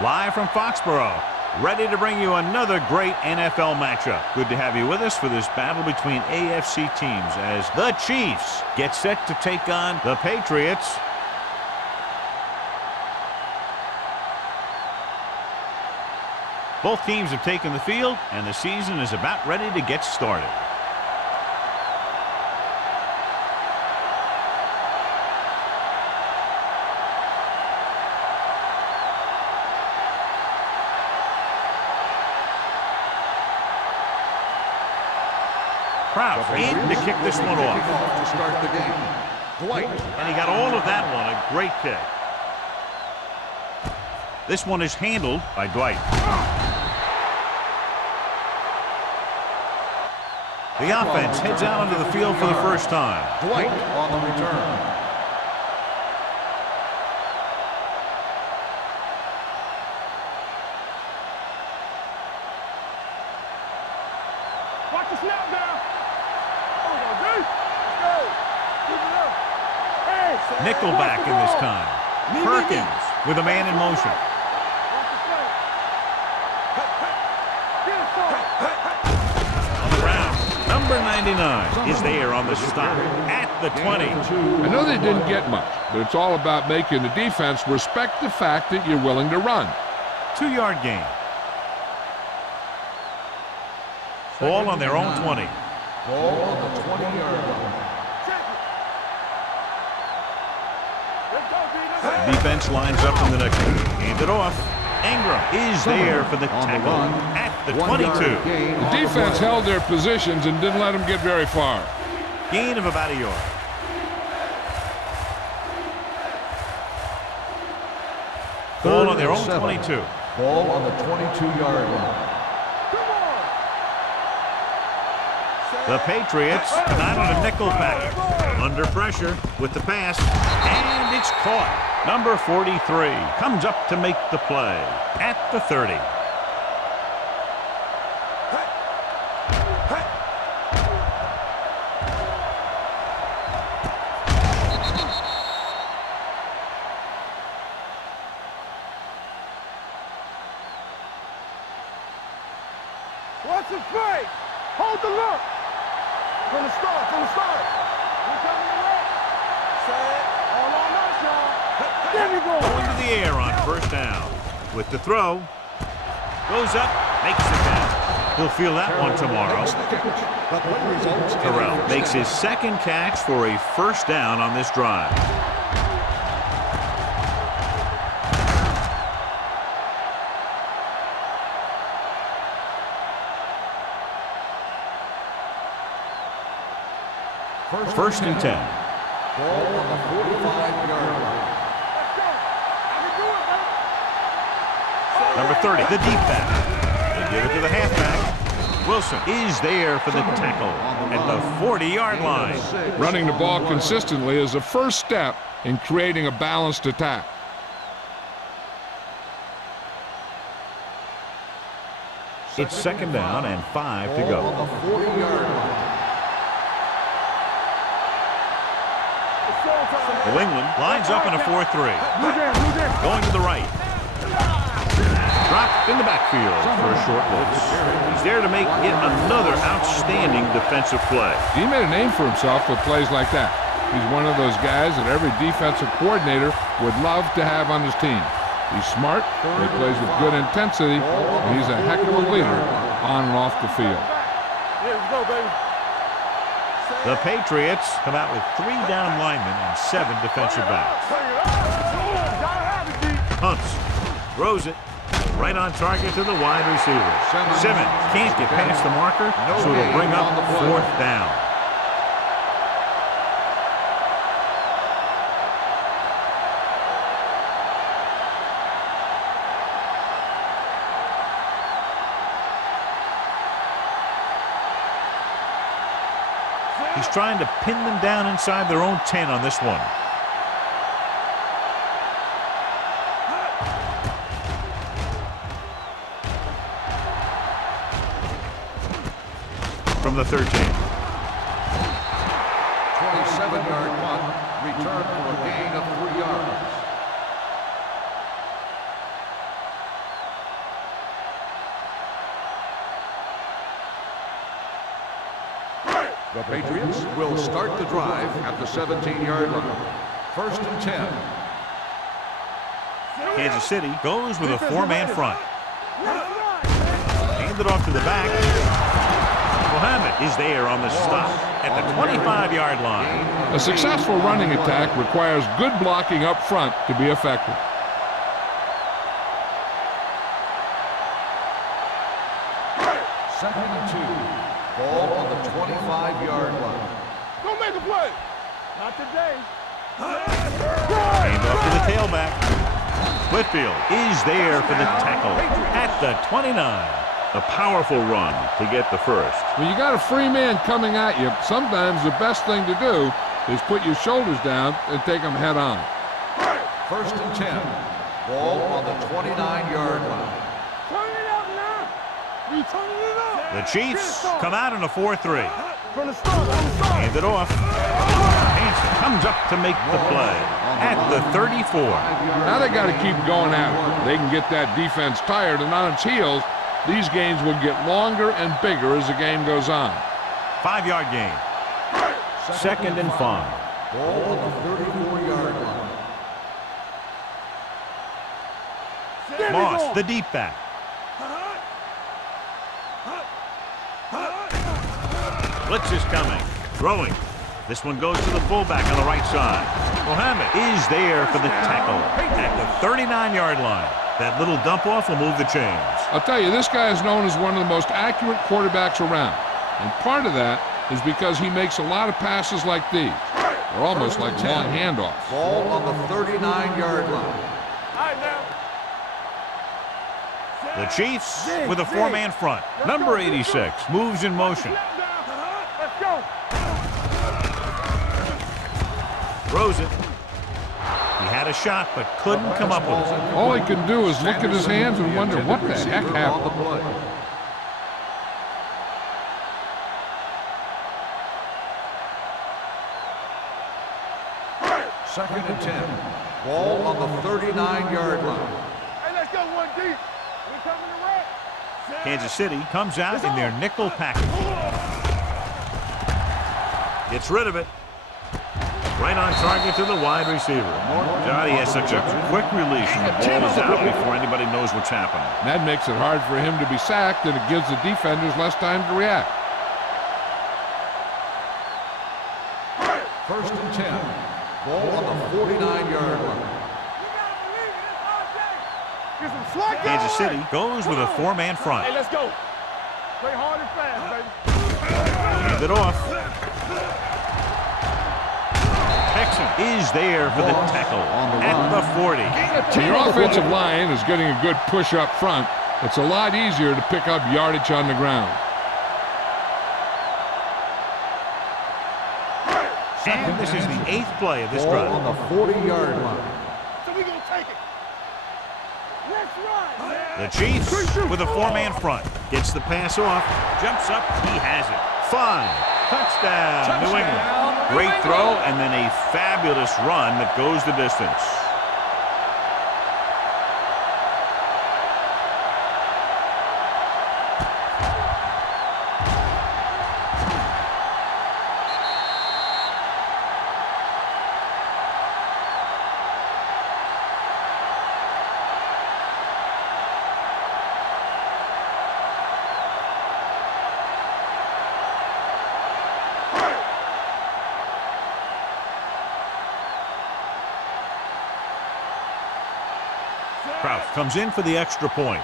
Live from Foxborough, ready to bring you another great NFL matchup. Good to have you with us for this battle between AFC teams as the Chiefs get set to take on the Patriots. Both teams have taken the field, and the season is about ready to get started. Kraft in to kick this one off. To start the game. Dwight. And he got all of that one. A great kick. This one is handled by Dwight. The offense heads out onto the field for the first time. Dwight on the return. Watch the snap now. Nickelback in this time. Perkins with a man in motion. On the ground, number 99 is there on the stop at the 20. I know they didn't get much, but it's all about making the defense respect the fact that you're willing to run. 2-yard gain. Ball on their own 20. Ball on the 20-yard line. Defense lines up in the next one. Hand it off. Ingram is there for the tackle at the 22. The defense held their positions and didn't let them get very far. Gain of about a yard. Ball on their own 22. Ball on the 22-yard line. The Patriots come out on a nickel package. Under pressure with the pass. And it's caught. Number 43 comes up to make the play at the 30. Watch the play. Hold the look. From the start, from the start. We're coming away. Set. All on us, y'all. There we go. Going to the air on first down. With the throw. Goes up, makes the catch. He'll feel that one tomorrow. Terrell makes his second catch for a first down on this drive. First and 10. Ball on the 45-yard line. Number 30, the deep back. They give it to the halfback. Wilson is there for the tackle at the 40-yard line. Running the ball consistently is the first step in creating a balanced attack. It's second down and 5 to go. On the 40-yard line. New England lines up in a 4-3. Going to the right. Dropped in the backfield for a short loss. He's there to make yet another outstanding defensive play. He made a name for himself with plays like that. He's one of those guys that every defensive coordinator would love to have on his team. He's smart, he plays with good intensity, and he's a heck of a leader on and off the field. Yeah, let's go, baby. The Patriots come out with 3 down linemen and 7 defensive backs. Hunts throws it right on target to the wide receiver. Simmons can't get past the marker, so it'll bring up 4th down. He's trying to pin them down inside their own 10 on this one. From the 13. 27-yard punt, return for a gain of 3 yards. The Patriots will start the drive at the 17-yard line. 1st and 10. Kansas City goes with a four-man front. Hand it off to the back. Mohammed is there on the stop at the 25-yard line. A successful running attack requires good blocking up front to be effective. Second and 2. Ball on the 25-yard line. Don't make a play. Not today. Hand off to the tailback. Whitfield is there for the tackle at the 29. A powerful run to get the first. When you got a free man coming at you, sometimes the best thing to do is put your shoulders down and take them head on. 1st and 10. Ball on the 29-yard line. Turn it up now. We turning it up. The Chiefs come out in a 4-3. From the start. Hand it off. Hanson comes up to make the play at the 34. Now they got to keep going at it. They can get that defense tired and on its heels. These games will get longer and bigger as the game goes on. 5-yard gain. 2nd and 5. Ball on the 34-yard line. Moss, the deep back. Blitz is coming. Throwing. This one goes to the fullback on the right side. Mohammed is there for the tackle at the 39-yard line. That little dump-off will move the chains. I'll tell you, this guy is known as one of the most accurate quarterbacks around. And part of that is because he makes a lot of passes like these. They're almost like long handoffs. Ball on the 39-yard line. The Chiefs with a four-man front. Number 86 moves in motion. Let's go. Throws it. He had a shot, but couldn't come up with it. All he can do is look at his hands and wonder what the heck happened. 2nd and 10. Ball on the 39-yard line. Hey, let's go one deep. We coming to wreck. Kansas City comes out in their nickel package. Gets rid of it. Right on target to the wide receiver. God, he has such a quick release, and the ball is out before anybody knows what's happening. That makes it hard for him to be sacked, and it gives the defenders less time to react. 1st and 10. Ball on the 49-yard line. Get some slack. Kansas City goes with a four-man front. Hey, let's go. Play hard and fast, baby. Hand it off. Texan is there for the tackle at the 40. When your offensive line is getting a good push up front, it's a lot easier to pick up yardage on the ground. And this is the 8th play of this Ball drive. on the 40-yard line. So we gonna take it. Let's run. The Chiefs with a four-man front. Gets the pass off. Jumps up. He has it. 5. Touchdown, New England. Great throw, and then a fabulous run that goes the distance. Kraft comes in for the extra point.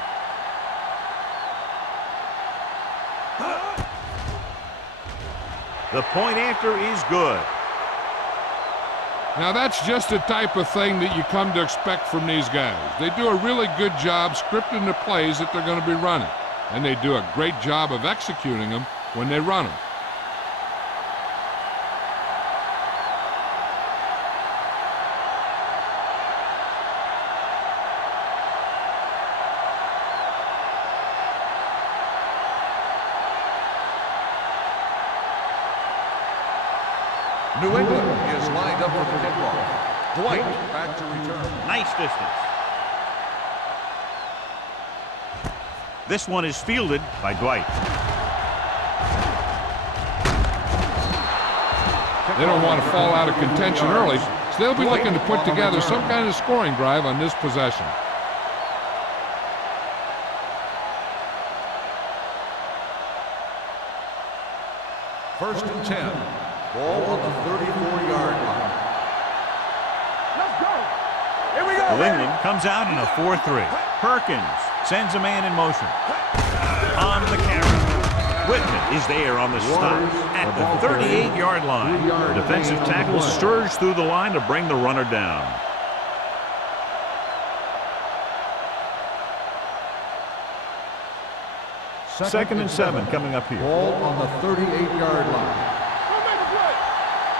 The point after is good. Now that's just the type of thing that you come to expect from these guys. They do a really good job scripting the plays that they're going to be running. And they do a great job of executing them when they run them. New England is lined up for the kickoff. Dwight back to return. Nice distance. This one is fielded by Dwight. They don't want to fall out of contention early, so they'll be looking to put together some kind of scoring drive on this possession. First and 10. Ball on the 34-yard line. Let's go. Here we go. New England comes out in a 4-3. Perkins sends a man in motion. On the carry. Whitman is there on the stop at the 38-yard line. The defensive tackle surged through the line to bring the runner down. Second and 7 coming up here. Ball on the 38-yard line.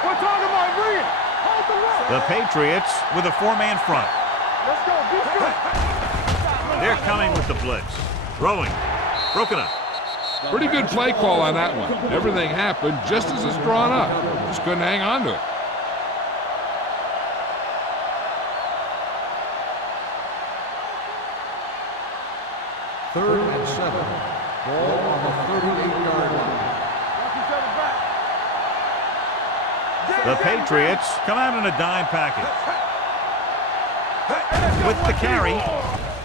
We're talking about bringing. Hold the rock. The Patriots with a 4-man front. Let's go. Be good. They're coming with the blitz. Throwing. Broken up. Pretty good play call on that one. Everything happened just as it's drawn up. Just couldn't hang on to it. Third and 7. Ball on the 38-yard line. The Patriots come out in a dime package. With the carry,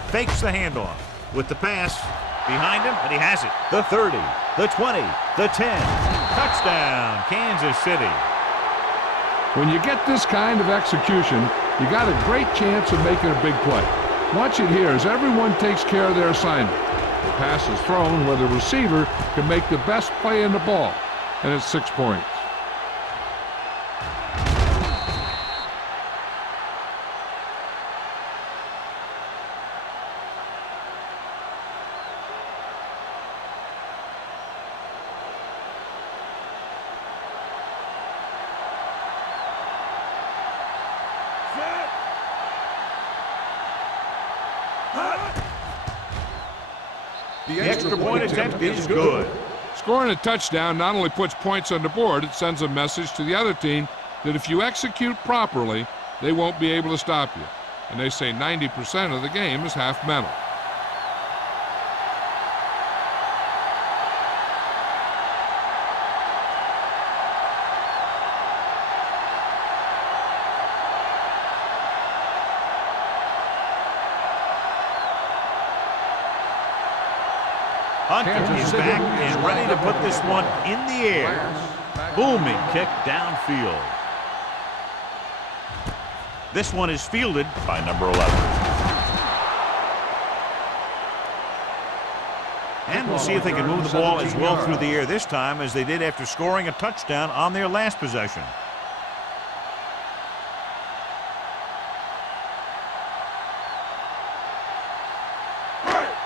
fakes the handoff. With the pass, behind him, and he has it. The 30, the 20, the 10. Touchdown, Kansas City. When you get this kind of execution, you got a great chance of making a big play. Watch it here as everyone takes care of their assignment. The pass is thrown where the receiver can make the best play in the ball, and it's 6 points. The extra point attempt is good. Scoring a touchdown not only puts points on the board, it sends a message to the other team that if you execute properly, they won't be able to stop you. And they say 90% of the game is half mental. Hunter is back and ready to put this one in the air. Booming kick downfield. This one is fielded by number 11. And we'll see if they can move the ball as well through the air this time as they did after scoring a touchdown on their last possession.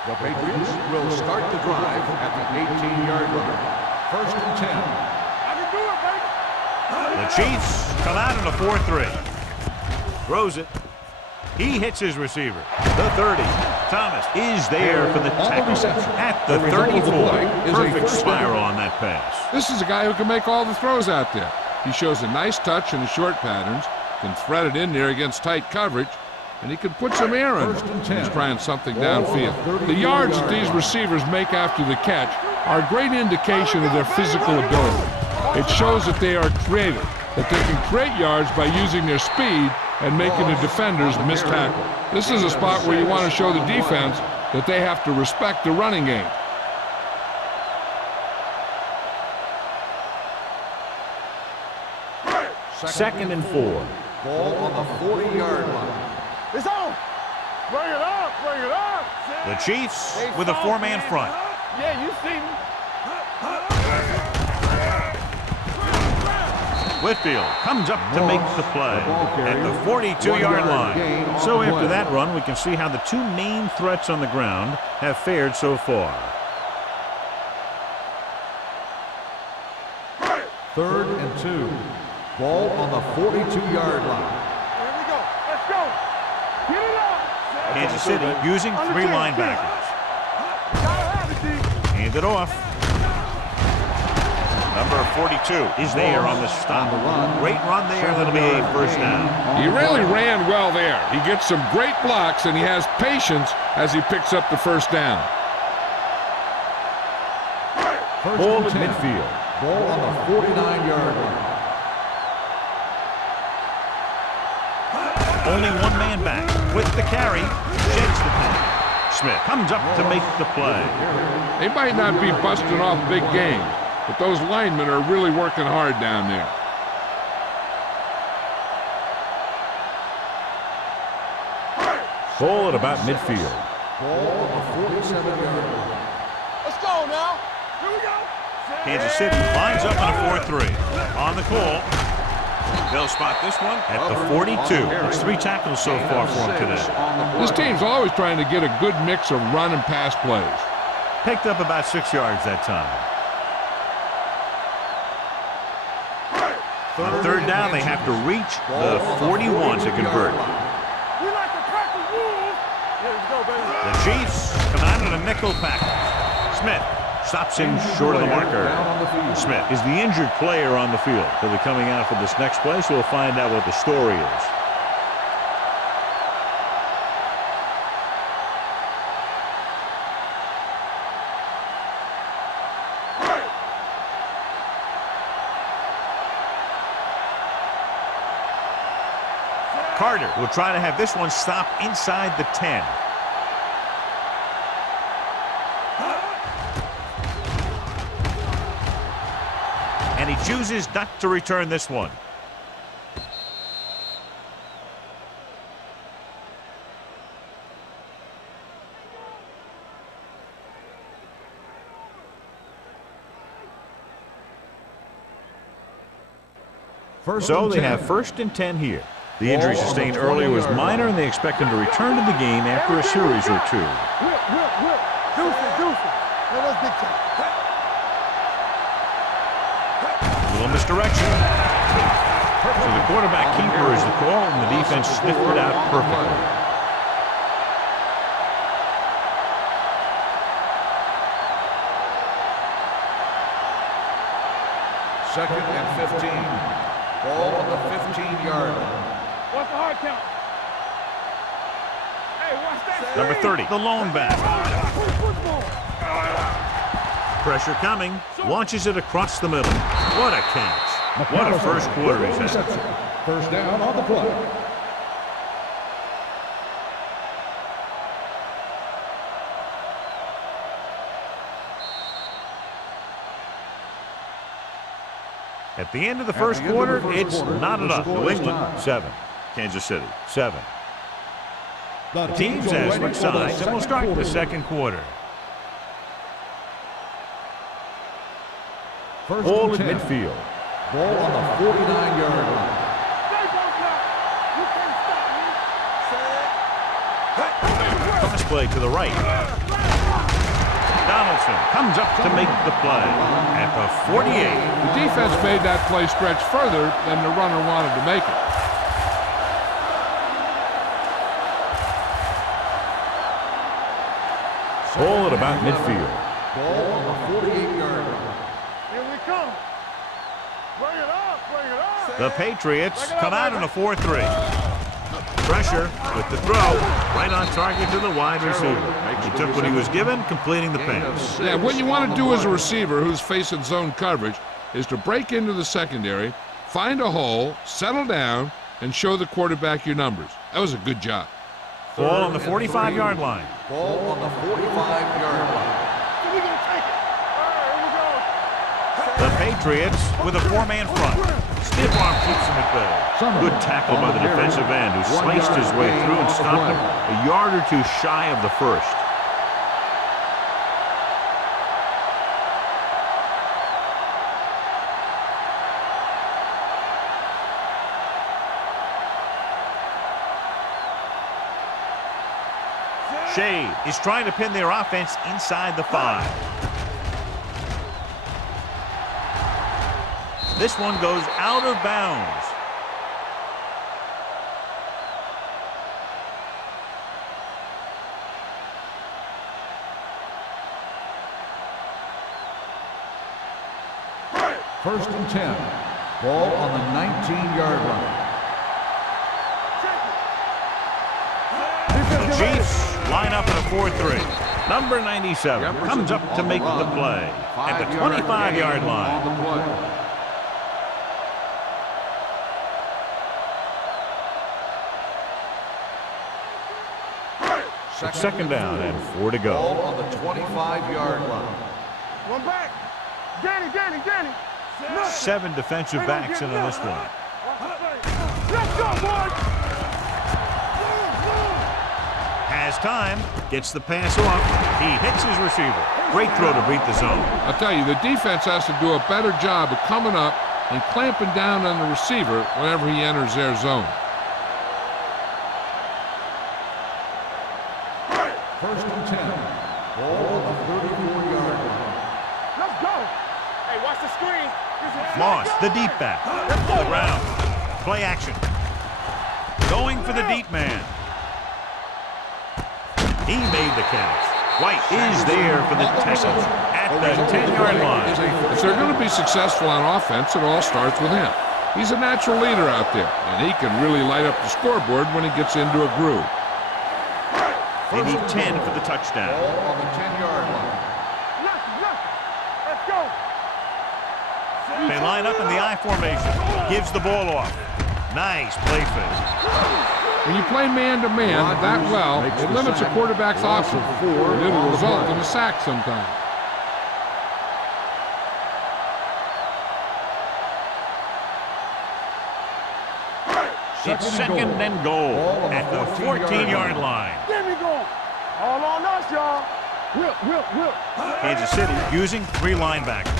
The Patriots will start the drive at the 18-yard line. First and 10. I can do it, baby. The Chiefs come out in a 4-3. Throws it. He hits his receiver. The 30. Thomas is there for the tackle at the 34. Perfect spiral on that pass. This is a guy who can make all the throws out there. He shows a nice touch in the short patterns, can thread it in there against tight coverage, and he can put some air in it. He's trying something downfield. The yards that these receivers make after the catch are a great indication of their physical ability. It shows that they are creative, that they can create yards by using their speed and making the defenders miss tackle. This is a spot where you want to show the defense that they have to respect the running game. Second and 4. Ball on the 40-yard line. It's on. Bring it up. Bring it up. The Chiefs with a 4-man front. Yeah, you see me. Whitfield comes up to make the play at the 42-yard line. So after that run, we can see how the two main threats on the ground have fared so far. Third and 2. Ball on the 42-yard line. Here we go. Let's go. Get it up. Kansas City using 3 linebackers. Gotta have it, D. Hand it off. Number 42 is there on the stop. Great run there. That'll be a first down. He really ran well there. He gets some great blocks, and he has patience as he picks up the first down. Ball at midfield. Ball on the 49-yard line. Only one man back. With the carry, sheds the penalty. Smith comes up to make the play. They might not be busting off big games, but those linemen are really working hard down there. Ball at about midfield. Ball on the 47-yard line. Let's go now. Here we go. Kansas City lines up in a 4-3. On the call. They'll spot this one at the 42. It's 3 tackles so far for him today. This team's always trying to get a good mix of run and pass plays. Picked up about 6 yards that time. On third down, they have to reach the 41 to convert. We like to crack the rules. Let's go, baby. The Chiefs come out in a nickel package. Smith stops in short of the marker. Smith is the injured player on the field. He'll be coming out for this next play, so we'll find out what the story is. Carter will try to have this one stop inside the 10. And he chooses not to return this one. So they have 1st and 10 here. The injury sustained earlier was minor, and they expect him to return to the game after a series or 2. Whip. Deuce it. No, that's big time. A little misdirection. So the quarterback keeper is the call, and the defense sniffed it out perfectly. Second and 15. Ball on the 15-yard line. What's the hard count? Hey, watch that. Number 30, the lone back. Pressure coming. Launches it across the middle. What a catch. What a first quarter he's had. First down on the play. At the end of the first quarter, it's not enough. New England, 7. Kansas City, 7. The teams as switch sides, and we'll start the second quarter. Ball at midfield. Ball on the 49-yard line. Pass play to the right. Donaldson comes up to make the play at the 48. The defense made that play stretch further than the runner wanted to make it. Ball at about midfield. Ball on the 48-yard line. Here we come. Bring it up. The Patriots come out in a 4-3. Pressure with the throw, right on target to the wide receiver. He took what he was given, completing the pass. Yeah, what you want to do as a receiver who's facing zone coverage is to break into the secondary, find a hole, settle down, and show the quarterback your numbers. That was a good job. Ball on the 45-yard line. Ball on the 45-yard line. We're going to take it. All right, here we go. The Patriots with a 4-man front. Stiff arm keeps him at bay. Good tackle by the defensive end who sliced his way through and stopped him a yard or 2 shy of the first. Shade is trying to pin their offense inside the 5. This one goes out of bounds. First and 10. Ball on the 19-yard line. The Chiefs line up in a 4-3. Number 97 comes up to make the play at the 25-yard line. Second down and 4 to go. Ball on the 25-yard line. One back. Danny. 7 defensive backs in on this one. Let's go, boys. Has time, gets the pass off. He hits his receiver. Great throw to beat the zone. I'll tell you, the defense has to do a better job of coming up and clamping down on the receiver whenever he enters their zone. First and 10. Ball on the 34-yard line. Let's go. Hey, watch the screen. Moss, the deep back. To the ground. Play action. Going for the deep man. He made the catch. White is there for the Texans at the 10-yard line. If they're going to be successful on offense, it all starts with him. He's a natural leader out there, and he can really light up the scoreboard when he gets into a groove. They need 10 for the touchdown. Ball on the 10-yard line. Let's go. They line up in the I formation. Gives the ball off. Nice play fake. When you play man-to-man that well, it limits a quarterback's options, and it'll result in a sack sometimes. It's second and goal at the 14-yard line. Get me going. All on us, y'all. Will. Kansas City using 3 linebackers.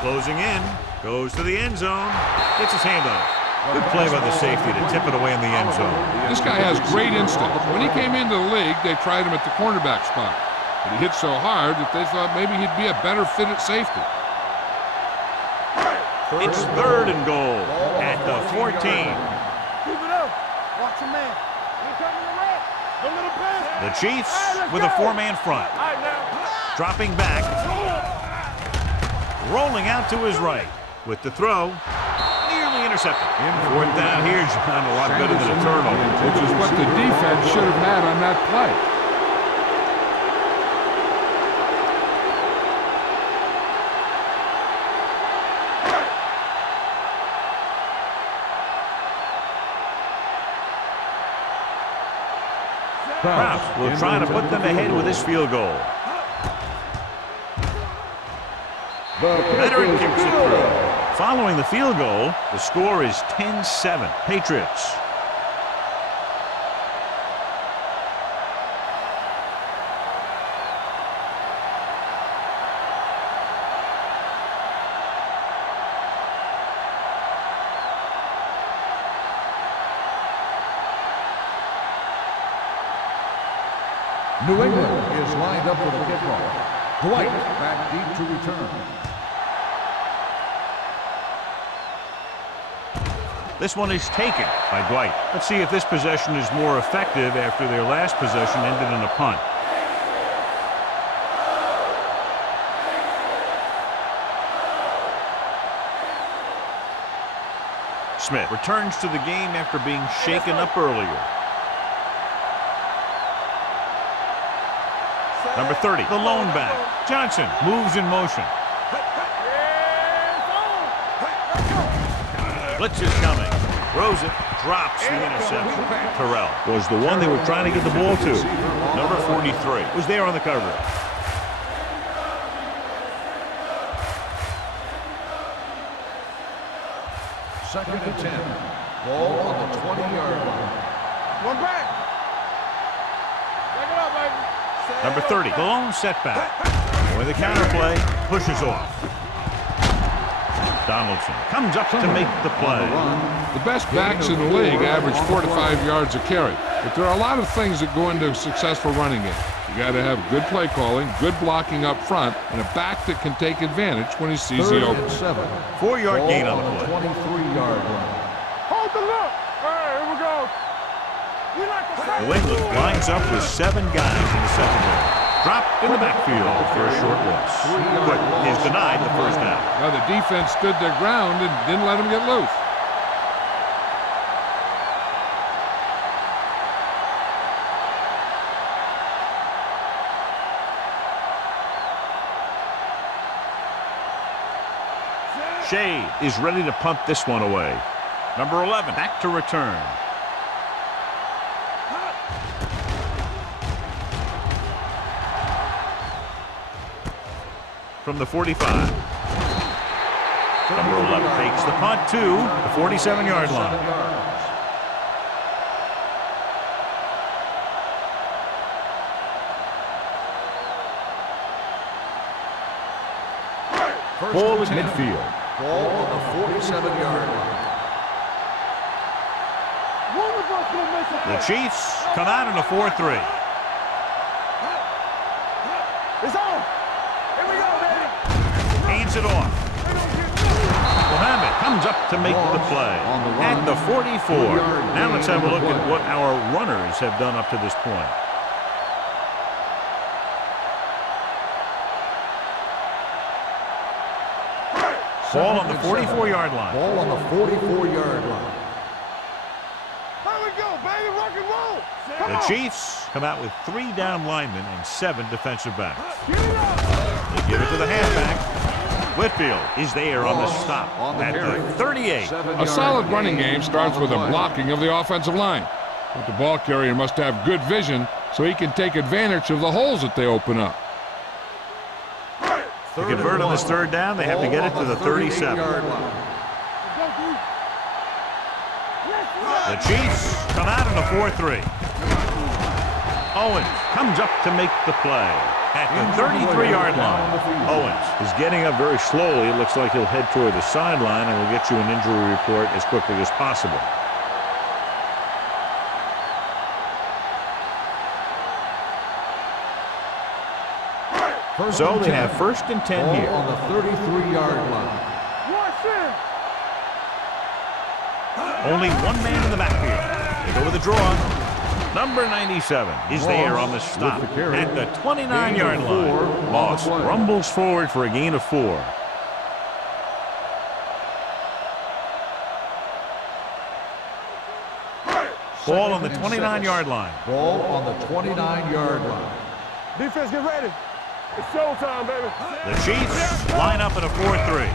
Closing in, goes to the end zone, gets his hand on it. Good play by the safety to tip it away in the end zone. This guy has great instinct. When he came into the league, they tried him at the cornerback spot. But he hit so hard that they thought maybe he'd be a better fit at safety. It's third and goal at the 14. Keep it up. Watch your man. He's coming to the left. The little pass. The Chiefs with a 4-man front. All right, now. Dropping back. Rolling out to his right with the throw. Nearly intercepted. Fourth down here, John, a lot better than a turnover. Which is what the defense should have had on that play. Krause will try to put them ahead with this field goal. Veteran kicks it through. Following the field goal, the score is 10-7. Patriots. New England is lined up for the kickoff. Dwight back deep to return. This one is taken by Dwight. Let's see if this possession is more effective after their last possession ended in a punt. Smith returns to the game after being shaken up earlier. Number 30, the lone back. Johnson moves in motion. Blitz is coming. Throws it, drops the interception. Terrell was the one they were trying to get the ball to. Number 43 was there on the coverage. Second and 10. Ball on the 20-yard line. One back. Back it up, baby. Number 30, the lone setback. With the counterplay, pushes off. Donaldson comes up to make the play. The best backs in the league average 4 to 5 yards a carry. But there are a lot of things that go into a successful running game. You got to have good play calling, good blocking up front, and a back that can take advantage when he sees the open. 4-yard gain on the play. 23-yard line. Hold the look. All right, here we go. We like to say. New England lines up with 7 guys in the secondary. Dropped in the backfield for a short loss. But is denied the first down. Now the defense stood their ground and didn't let him get loose. Shea is ready to punt this one away. Number 11 back to return. from the 45. Number 11 fakes the punt to the 47-yard line. Ball at midfield. Ball on the 47-yard line. The Chiefs come out in a 4-3. It's on. Here we go, baby. Hands it off. Mohammed comes up to make the play at the 44. Now let's have a look at what our runners have done up to this point. Ball on the 44-yard line. Ball on the 44-yard line. Here we go, baby. Rock and roll. The Chiefs come out with 3 down linemen and 7 defensive backs. Get it up. They give it to the halfback. Whitfield is there on the stop On the at carry. the 38. A solid running game starts with a blocking of the offensive line. But the ball carrier must have good vision so he can take advantage of the holes that they open up. To convert on this 3rd down, they have to get it to the 37. The Chiefs come out in a 4-3. Owens comes up to make the play at the 33-yard line. Owens is getting up very slowly. It looks like he'll head toward the sideline, and we'll get you an injury report as quickly as possible. So they have 1st and 10 Ball here. on the 33-yard line. Watch it. Only one man in the backfield. They go with a draw. Number 97 is there on the stop with the carry. at the 29-yard Gain of line. 4 on the Moss play. rumbles forward for a gain of 4. Ball on the 29-yard line. Ball on the 29-yard line. Defense, get ready. It's showtime, baby. The Chiefs line up in a 4-3.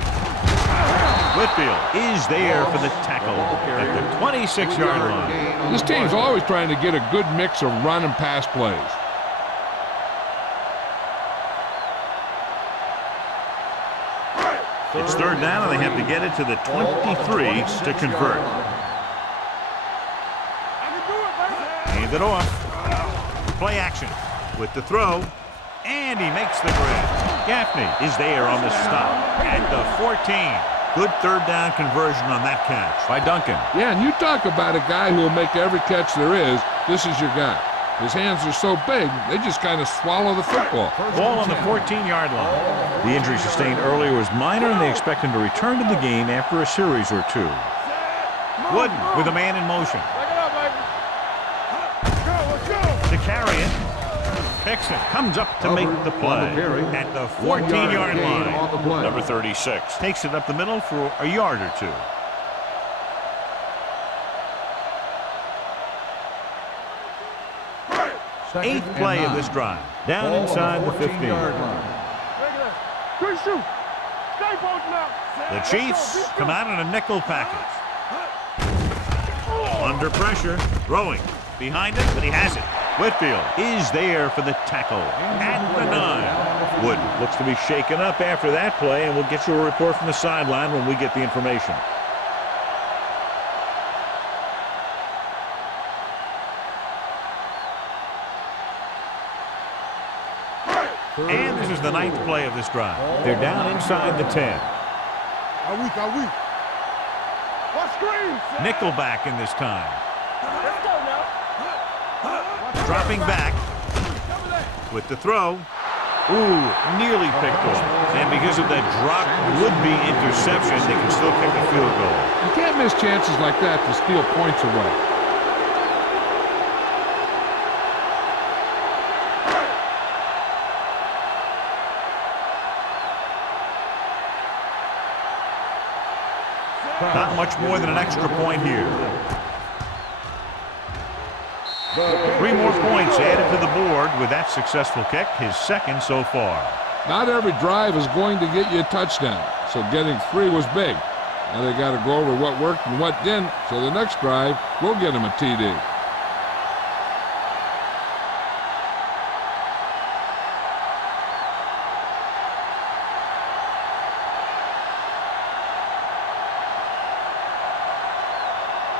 Whitfield is there for the tackle at the 26-yard line. This team's always trying to get a good mix of run and pass plays. It's 3rd down, and they have to get it to the 23 to convert. Hand it off. Play action with the throw, and he makes the grab. Gaffney is there on the stop at the 14. Good 3rd down conversion on that catch by Duncan. Yeah, and you talk about a guy who will make every catch there is. This is your guy. His hands are so big, they just kind of swallow the football. Ball on the 14-yard line. The injury sustained earlier was minor, and they expect him to return to the game after a series or 2. Wooden with a man in motion. Back it up, baby. Let's go. To carry it. Pixon comes up to make the play at the 14-yard line. Number 36 takes it up the middle for a yard or 2. Eighth play of this drive. Down inside the 15. Good shoot. Stay posting up. The Chiefs come out in a nickel package. Under pressure, throwing. Behind it, but he has it. Whitfield is there for the tackle at the 9. Wood looks to be shaken up after that play, and we'll get you a report from the sideline when we get the information. And this is the 9th play of this drive. They're down inside the 10. Are we? What scream? Nickelback in this time. Let's go now. Dropping back with the throw. Ooh, nearly picked off. And because of that drop would-be interception, they can still kick a field goal. You can't miss chances like that to steal points away. Not much more than an extra point here. 3 more points added to the board with that successful kick, his 2nd so far. Not every drive is going to get you a touchdown, so getting 3 was big. Now they got to go over what worked and what didn't, so the next drive will get them a TD.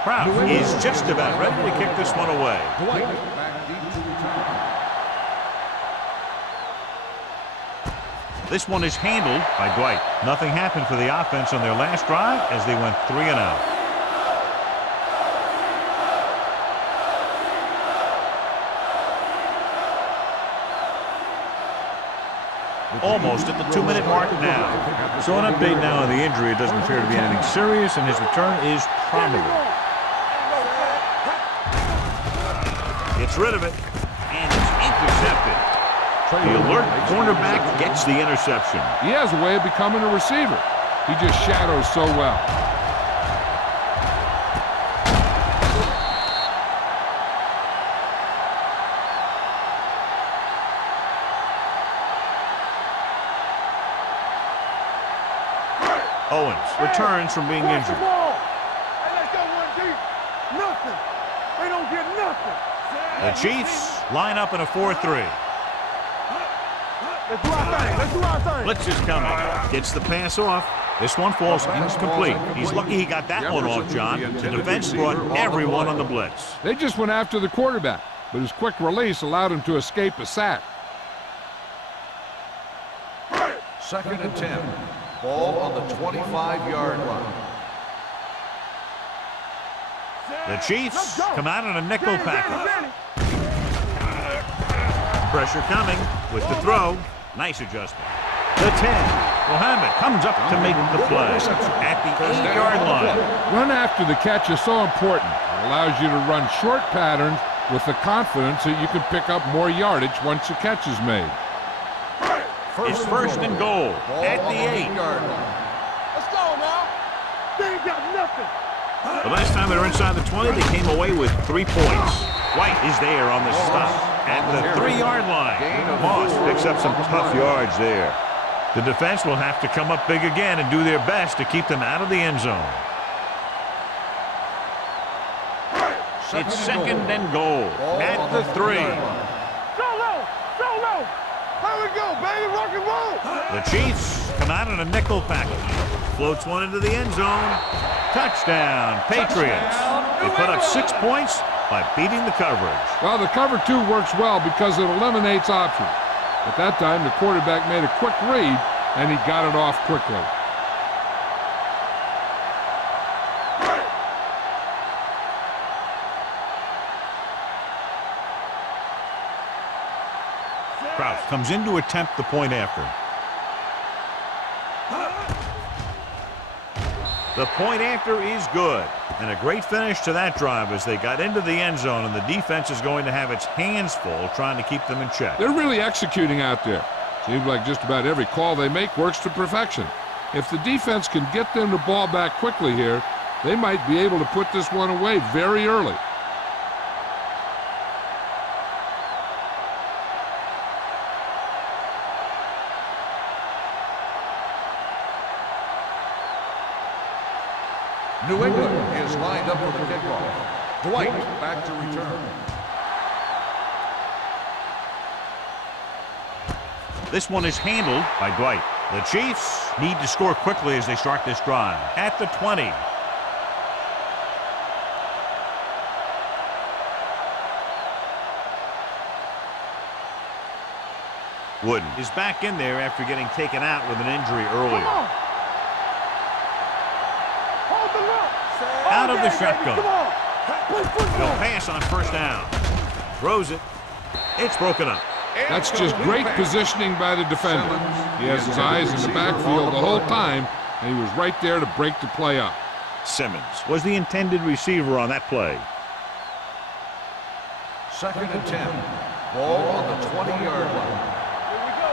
Kraft is just about ready to kick this one away. Dwight back deep to return. This one is handled by Dwight. Nothing happened for the offense on their last drive as they went 3 and out. Almost at the 2-minute mark now. So an update now on the injury. It doesn't appear to be anything serious, and his return is probable. Gets rid of it, and it's intercepted. The alert cornerback gets the interception. He has a way of becoming a receiver. He just shadows so well. Owens returns from being injured. Hey, let's go one deep. Nothing. They don't get nothing. The Chiefs line up in a 4-3. Let's do our thing. Let's do our thing. Blitz is coming. Gets the pass off. This one falls incomplete. He's lucky he got that one off, John. The defense brought everyone on the blitz. They just went after the quarterback, but his quick release allowed him to escape a sack. 2nd and 10. Ball on the 25-yard line. The Chiefs come out in a nickel package. Pressure coming with the throw. Nice adjustment. The 10. Mohammed comes up to make the play at the 8-yard line. Run after the catch is so important. It allows you to run short patterns with the confidence that you can pick up more yardage once the catch is made. It's 1st and goal at the 8. Let's go now. They ain't got nothing. The last time they were inside the 20, they came away with 3 points. White is there on the stop at the 3-yard line. Moss picks up some tough yards there. The defense will have to come up big again and do their best to keep them out of the end zone. It's 2nd and goal at the 3. Solo. Here we go, baby. Rock and roll. The Chiefs come out in a nickel package. Floats one into the end zone. Touchdown, Patriots. They put up 6 points by beating the coverage. Well, the cover 2 works well because it eliminates options. At that time, the quarterback made a quick read, and he got it off quickly. Kraft comes in to attempt the point after. The point after is good. And a great finish to that drive as they got into the end zone, and the defense is going to have its hands full trying to keep them in check. They're really executing out there. Seems like just about every call they make works to perfection. If the defense can get them the ball back quickly here, they might be able to put this one away very early. New England is lined up for the kickoff. Dwight back to return. This one is handled by Dwight. The Chiefs need to score quickly as they start this drive. At the 20. Wooden is back in there after getting taken out with an injury earlier. Hold the look. Out of the Okay, shotgun. baby, come on. He'll pass on 1st down. Throws it. It's broken up. That's just great positioning by the defender. He has his eyes in the backfield the whole time, and he was right there to break the play up. Simmons was the intended receiver on that play. 2nd and 10. Ball on the 20-yard line. Here we go.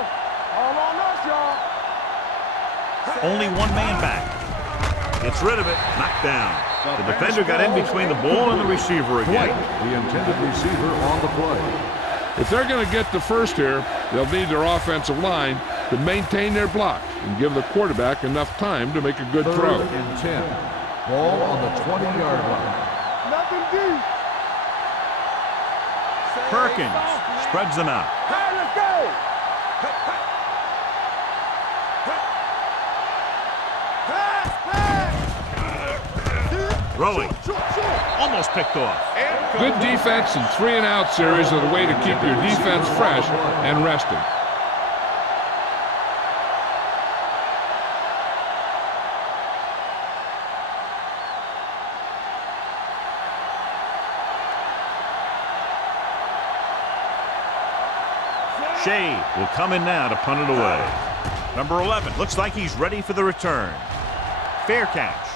All on us, y'all. Only one man back. Gets rid of it. Knocked down. The defender got in between the ball and the receiver Dwight, again. the intended receiver on the play. If they're going to get the first here, they'll need their offensive line to maintain their block and give the quarterback enough time to make a good throw. 3rd and 10. Ball on the 20-yard line. Nothing deep. Perkins spreads them out. Hey, let's go. Pass. Throwing. Almost picked off. Good defense and 3-and-out series are the way to keep your defense fresh and rested. Shea will come in now to punt it away. Number 11 looks like he's ready for the return. Fair catch.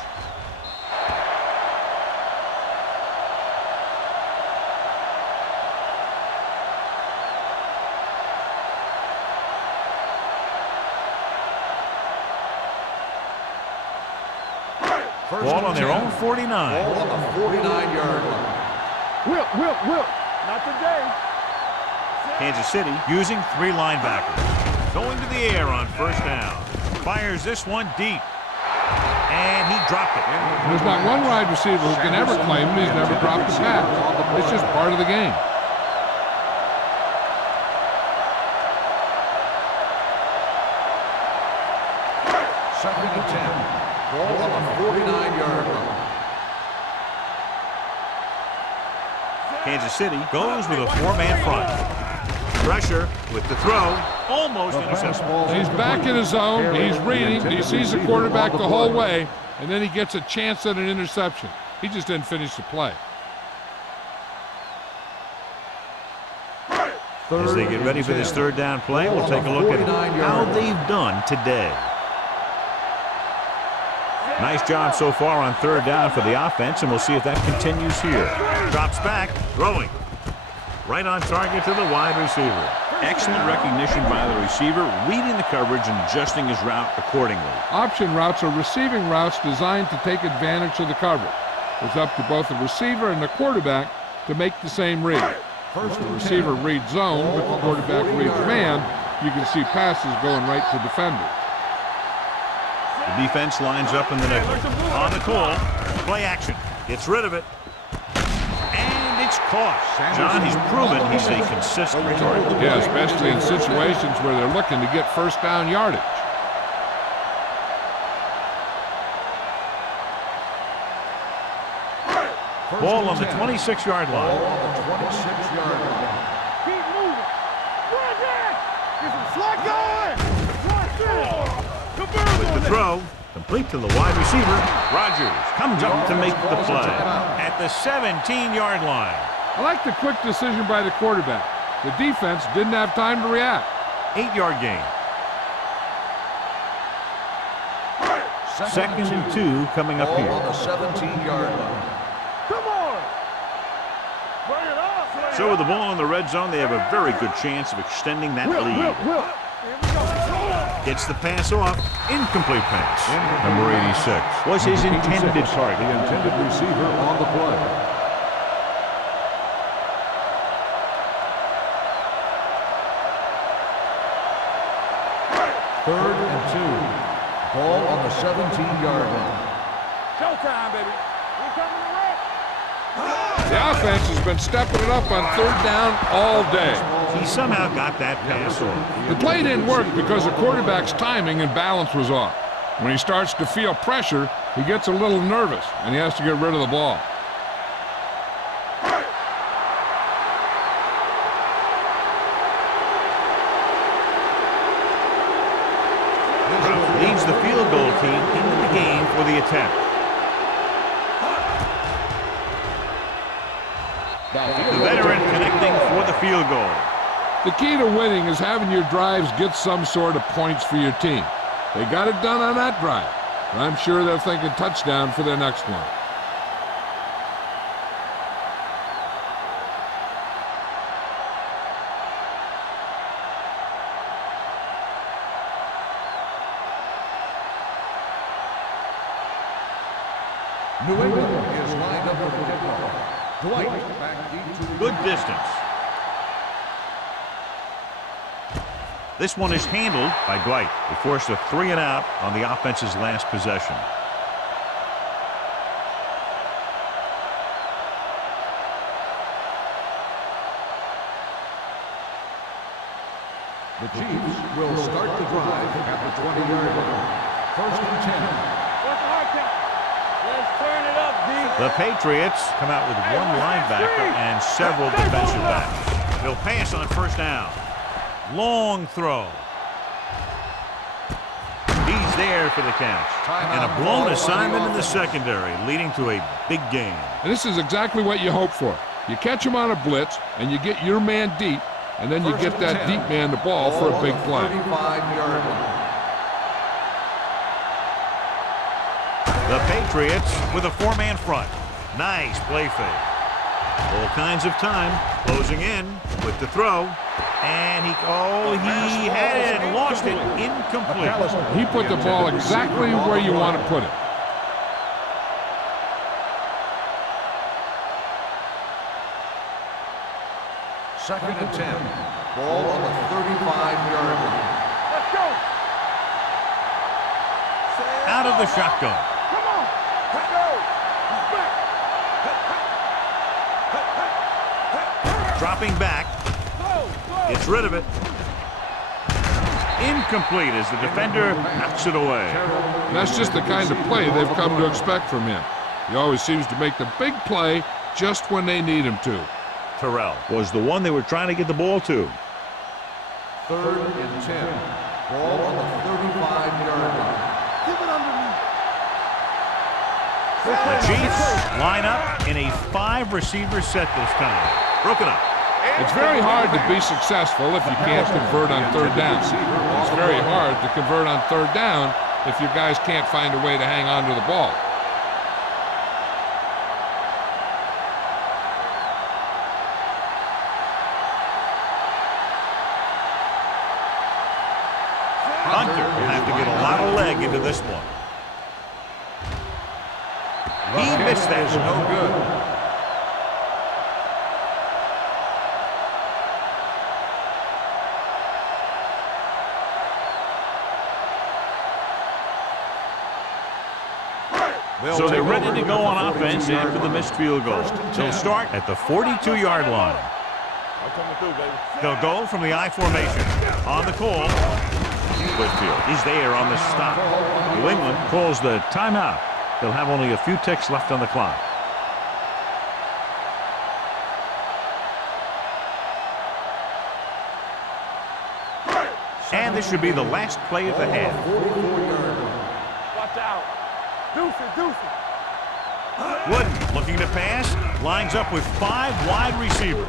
Ball on their own 49. Ball on the 49-yard line. Whip. Not today. Kansas City using 3 linebackers. Going to the air on first down. Fires this one deep. And he dropped it. There's not one wide receiver who can ever claim he's never dropped a pass. It's just part of the game. Second and 10. Ball on the 49-yard line. Kansas City goes with a 4-man front. Pressure with the throw. Almost intercepted. He's back in his zone. He's reading. He sees the quarterback the whole way, and then he gets a chance at an interception. He just didn't finish the play. As they get ready for this third down play, we'll take a look at how they've done today. Nice job so far on third down for the offense, and we'll see if that continues here. Drops back, throwing. Right on target to the wide receiver. Excellent recognition by the receiver, reading the coverage and adjusting his route accordingly. Option routes are receiving routes designed to take advantage of the coverage. It's up to both the receiver and the quarterback to make the same read. If the receiver reads zone, but the quarterback reads man, you can see passes going right to defenders. The defense lines up in the nickel. On the call, play action. Gets rid of it. And it's caught. John, he's proven he's a consistent target. Yeah, especially in situations where they're looking to get first down yardage. Ball on the 26-yard line. Ball on the 26-yard line. Keep moving. Run that. Get some slack going. With the throw, complete to the wide receiver. Rodgers comes up to make the play at the 17-yard line. I like the quick decision by the quarterback. The defense didn't have time to react. 8-yard gain. Second and 2 coming up Ball here. on the 17-yard line. Come on. Bring it up. So with the ball in the red zone, they have a very good chance of extending that lead. Whip. Here we go. Gets the pass off. Incomplete pass. Number 86 was his intended target. The intended receiver on the play. Third and 2. Ball on the 17-yard line. Showtime, baby. We coming to wreck. The offense has been stepping it up on third down all day. He somehow got that pass off. The play didn't work because the quarterback's timing and balance was off. When he starts to feel pressure, he gets a little nervous, and he has to get rid of the ball. Leads the field goal team into the game for the attempt. The veteran connecting for the field goal. The key to winning is having your drives get some sort of points for your team. They got it done on that drive, and I'm sure they're thinking touchdown for their next one. New England is lined up for the kickoff. Dwight back deep to Good distance. This one is handled by Dwight. They forced a 3-and-out on the offense's last possession. the Chiefs will start the drive at the 20-yard line. First and 10. What's the hard count? Let's turn it up, D. The Patriots come out with one linebacker and several defensive backs. They'll pass on first down. Long throw. He's there for the catch. And a blown assignment in the secondary, leading to a big gain. And this is exactly what you hope for. You catch him on a blitz, and you get your man deep, and then you get that deep man the ball for a big play. The Patriots with a four-man front. Nice play fake. All kinds of time. Closing in with the throw. And he had it and lost it. Incomplete. He put the ball exactly where you want to put it. Second and 10. Ball on the 35-yard line. Let's go. Out of the shotgun. Come on. Let's go. Dropping back. Gets rid of it. Incomplete as the defender knocks it away. And that's just the kind of play they've come to expect from him. He always seems to make the big play just when they need him to. Terrell Was the one they were trying to get the ball to. Third and 10. Ball on the 35-yard line. Keep it under me. The Chiefs line up in a 5-receiver set this time. Broken up. It's very hard to be successful if you can't convert on third down. It's very hard to convert on third down if your guys can't find a way to hang on to the ball. Hunter will have to get a lot of leg into this one. He missed that. No good. So they're ready to go on offense after the missed field goal. They'll start at the 42-yard line. They'll go from the I formation. On the call, Whitfield is there on the stop. New England calls the timeout. They'll have only a few ticks left on the clock. And this should be the last play of the half. Watch out. Deuce it. Wooden looking to pass. Lines up with 5 wide receivers.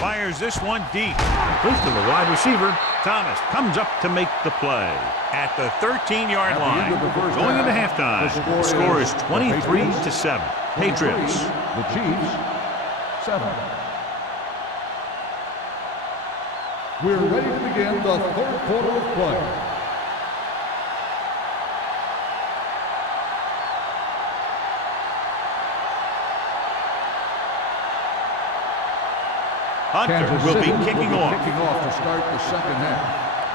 Fires this one deep. Complete to the wide receiver. Thomas comes up to make the play. At the 13-yard line. Going into halftime. The score is 23-7. Patriots. The Chiefs, 7. We're ready to begin the third quarter of play. Hunter will be kicking off. Kicking off to start the second half.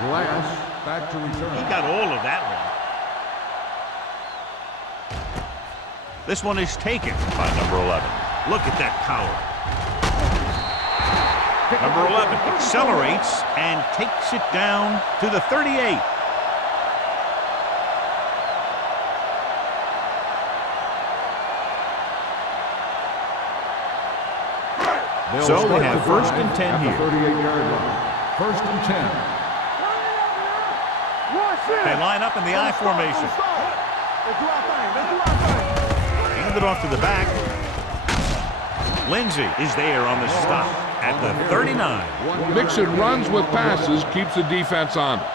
Glass back to return. He got all of that one. This one is taken by number 11. Look at that power. Number 11 accelerates and takes it down to the 38. So they have first and 10 here. 38-yard line. First and 10. They line up in the I formation. Hand it off to the back. Lindsey is there on the stop at the 39. Mixing runs with passes keeps the defense honest.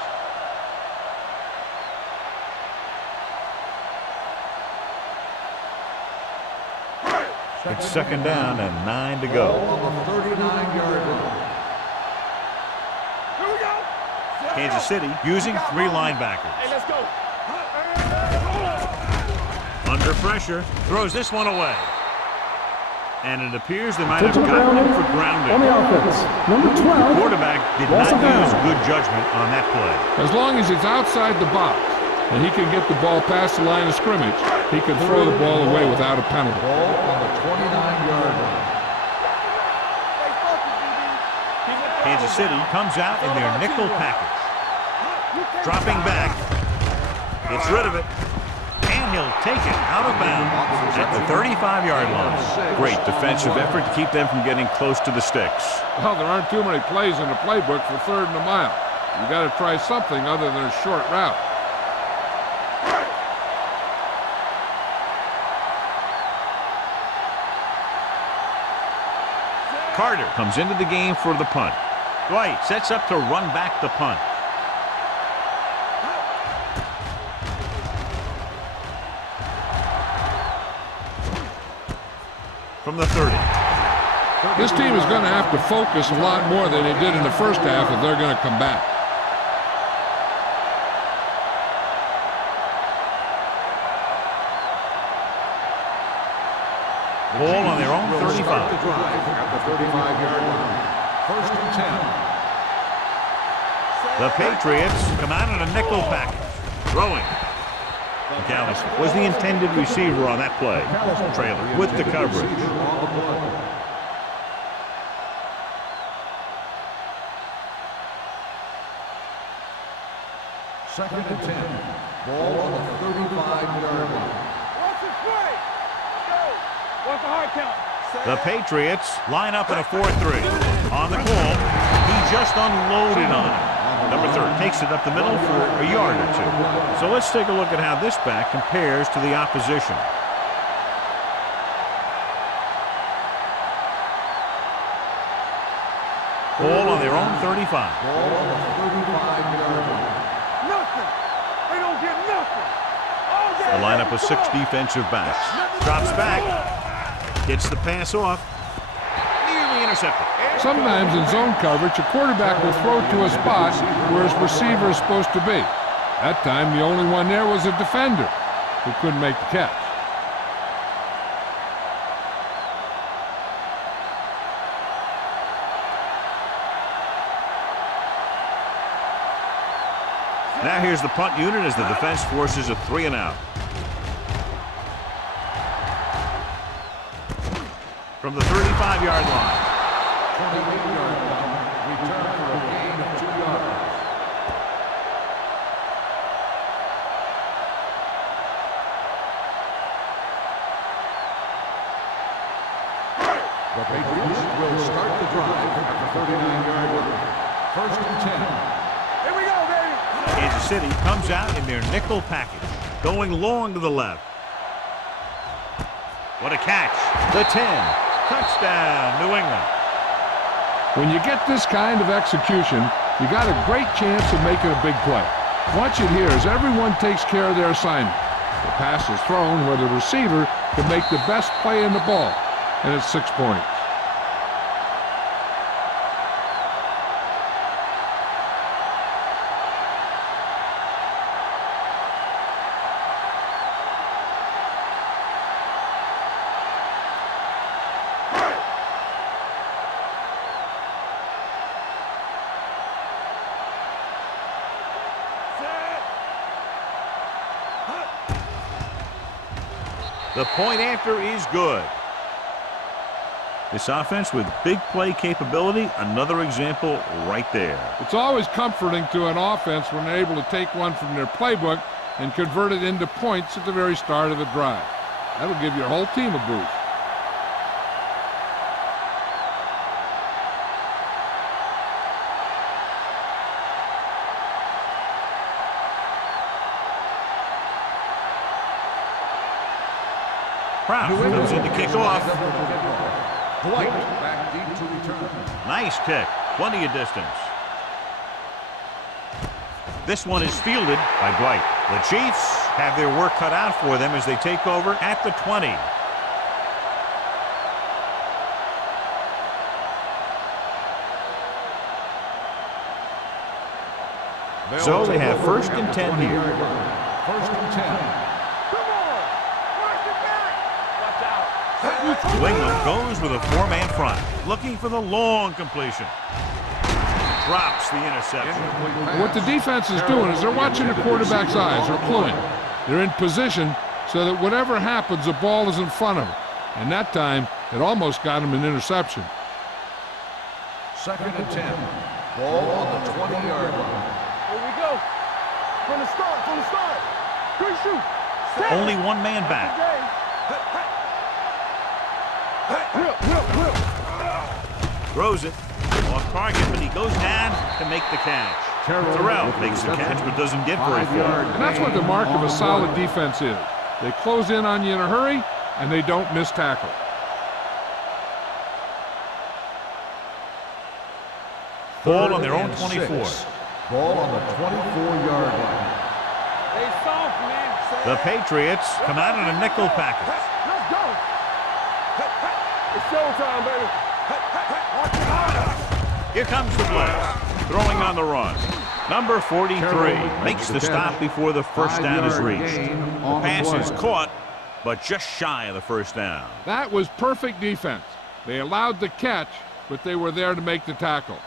It's second down and 9 to go. On the 39-yard line. Kansas City using 3 linebackers. Hey, let's go. Under pressure, throws this one away. And it appears they might have gotten him for grounding. On the offense, number 12. The quarterback did not use good judgment on that play. As long as it's outside the box and he can get the ball past the line of scrimmage, he can throw the ball away without a penalty. Ball on the 29-yard line. Kansas City comes out in their nickel package. Dropping back. Gets rid of it. And he'll take it out of bounds at the 35-yard line. Great defensive effort to keep them from getting close to the sticks. Well, there aren't too many plays in the playbook for 3rd and a mile. You got to try something other than a short route. Carter comes into the game for the punt. Dwight sets up to run back the punt. From the 30. This team is going to have to focus a lot more than they did in the first half if they're going to come back. Ball on their own 35. The drive at the 35-yard line. 1st and 10. The Patriots come out in a nickel package. Throwing. McAllister was the intended receiver on that play. Trailer with the coverage. Second and 10. Ball on the 35-yard line. Watch it play. Go. What's the hard count? The Patriots line up in a 4-3. On the call, he just unloaded on it. Number 30 takes it up the middle for a yard or two. So let's take a look at how this back compares to the opposition. Ball on their own 35. Ball on the 35-yard line. Nothing. They don't get nothing. All day. The lineup of 6 defensive backs. Drops back. Gets the pass off. Nearly intercepted. Sometimes in zone coverage, a quarterback will throw to a spot where his receiver is supposed to be. That time, the only one there was a defender who couldn't make the catch. Now here's the punt unit as the defense forces a 3 and out. From the 35-yard line. 28-yard punt. Return for a gain of 2 yards. The Patriots will start the drive at the 39-yard line. 1st and 10. Here we go, baby. Kansas City comes out in their nickel package, going long to the left. What a catch. The 10. Touchdown, New England. When you get this kind of execution, you got a great chance of making a big play. Watch it here as everyone takes care of their assignment. The pass is thrown where the receiver can make the best play in the ball, and it's 6 points. The point after is good. This offense with big play capability, another example right there. It's always comforting to an offense when they're able to take one from their playbook and convert it into points at the very start of the drive. That'll give your whole team a boost. Proud comes in to kick off. Dwight back deep to return. Nice kick. Plenty of distance. This one is fielded by Dwight. The Chiefs have their work cut out for them as they take over at the 20. So they have 1st and 10 here. 1st and 10. New England goes with a 4-man front, looking for the long completion. Drops the interception. What the defense is doing is they're watching the quarterback's eyes. They're cluing. They're in position so that whatever happens, the ball is in front of them. And that time, it almost got him an interception. 2nd and 10. Ball on the 20-yard line. Here we go. From the start, from the start. Quick shoot. Only one man back. Throws it. Off target, but he goes down to make the catch. Terrell makes the catch, but doesn't get very far. And that's what the mark of a solid defense is. They close in on you in a hurry, and they don't miss tackle. Ball on their own 24. Ball on the 24-yard line. Hey, soft, man. The Patriots come out in a nickel package. Let's go. It's showtime, baby. Here comes the blitz. Throwing on the run. Number 43 makes the stop before the first down is reached. The pass is caught, but just shy of the first down. That was perfect defense. They allowed the catch, but they were there to make the tackle.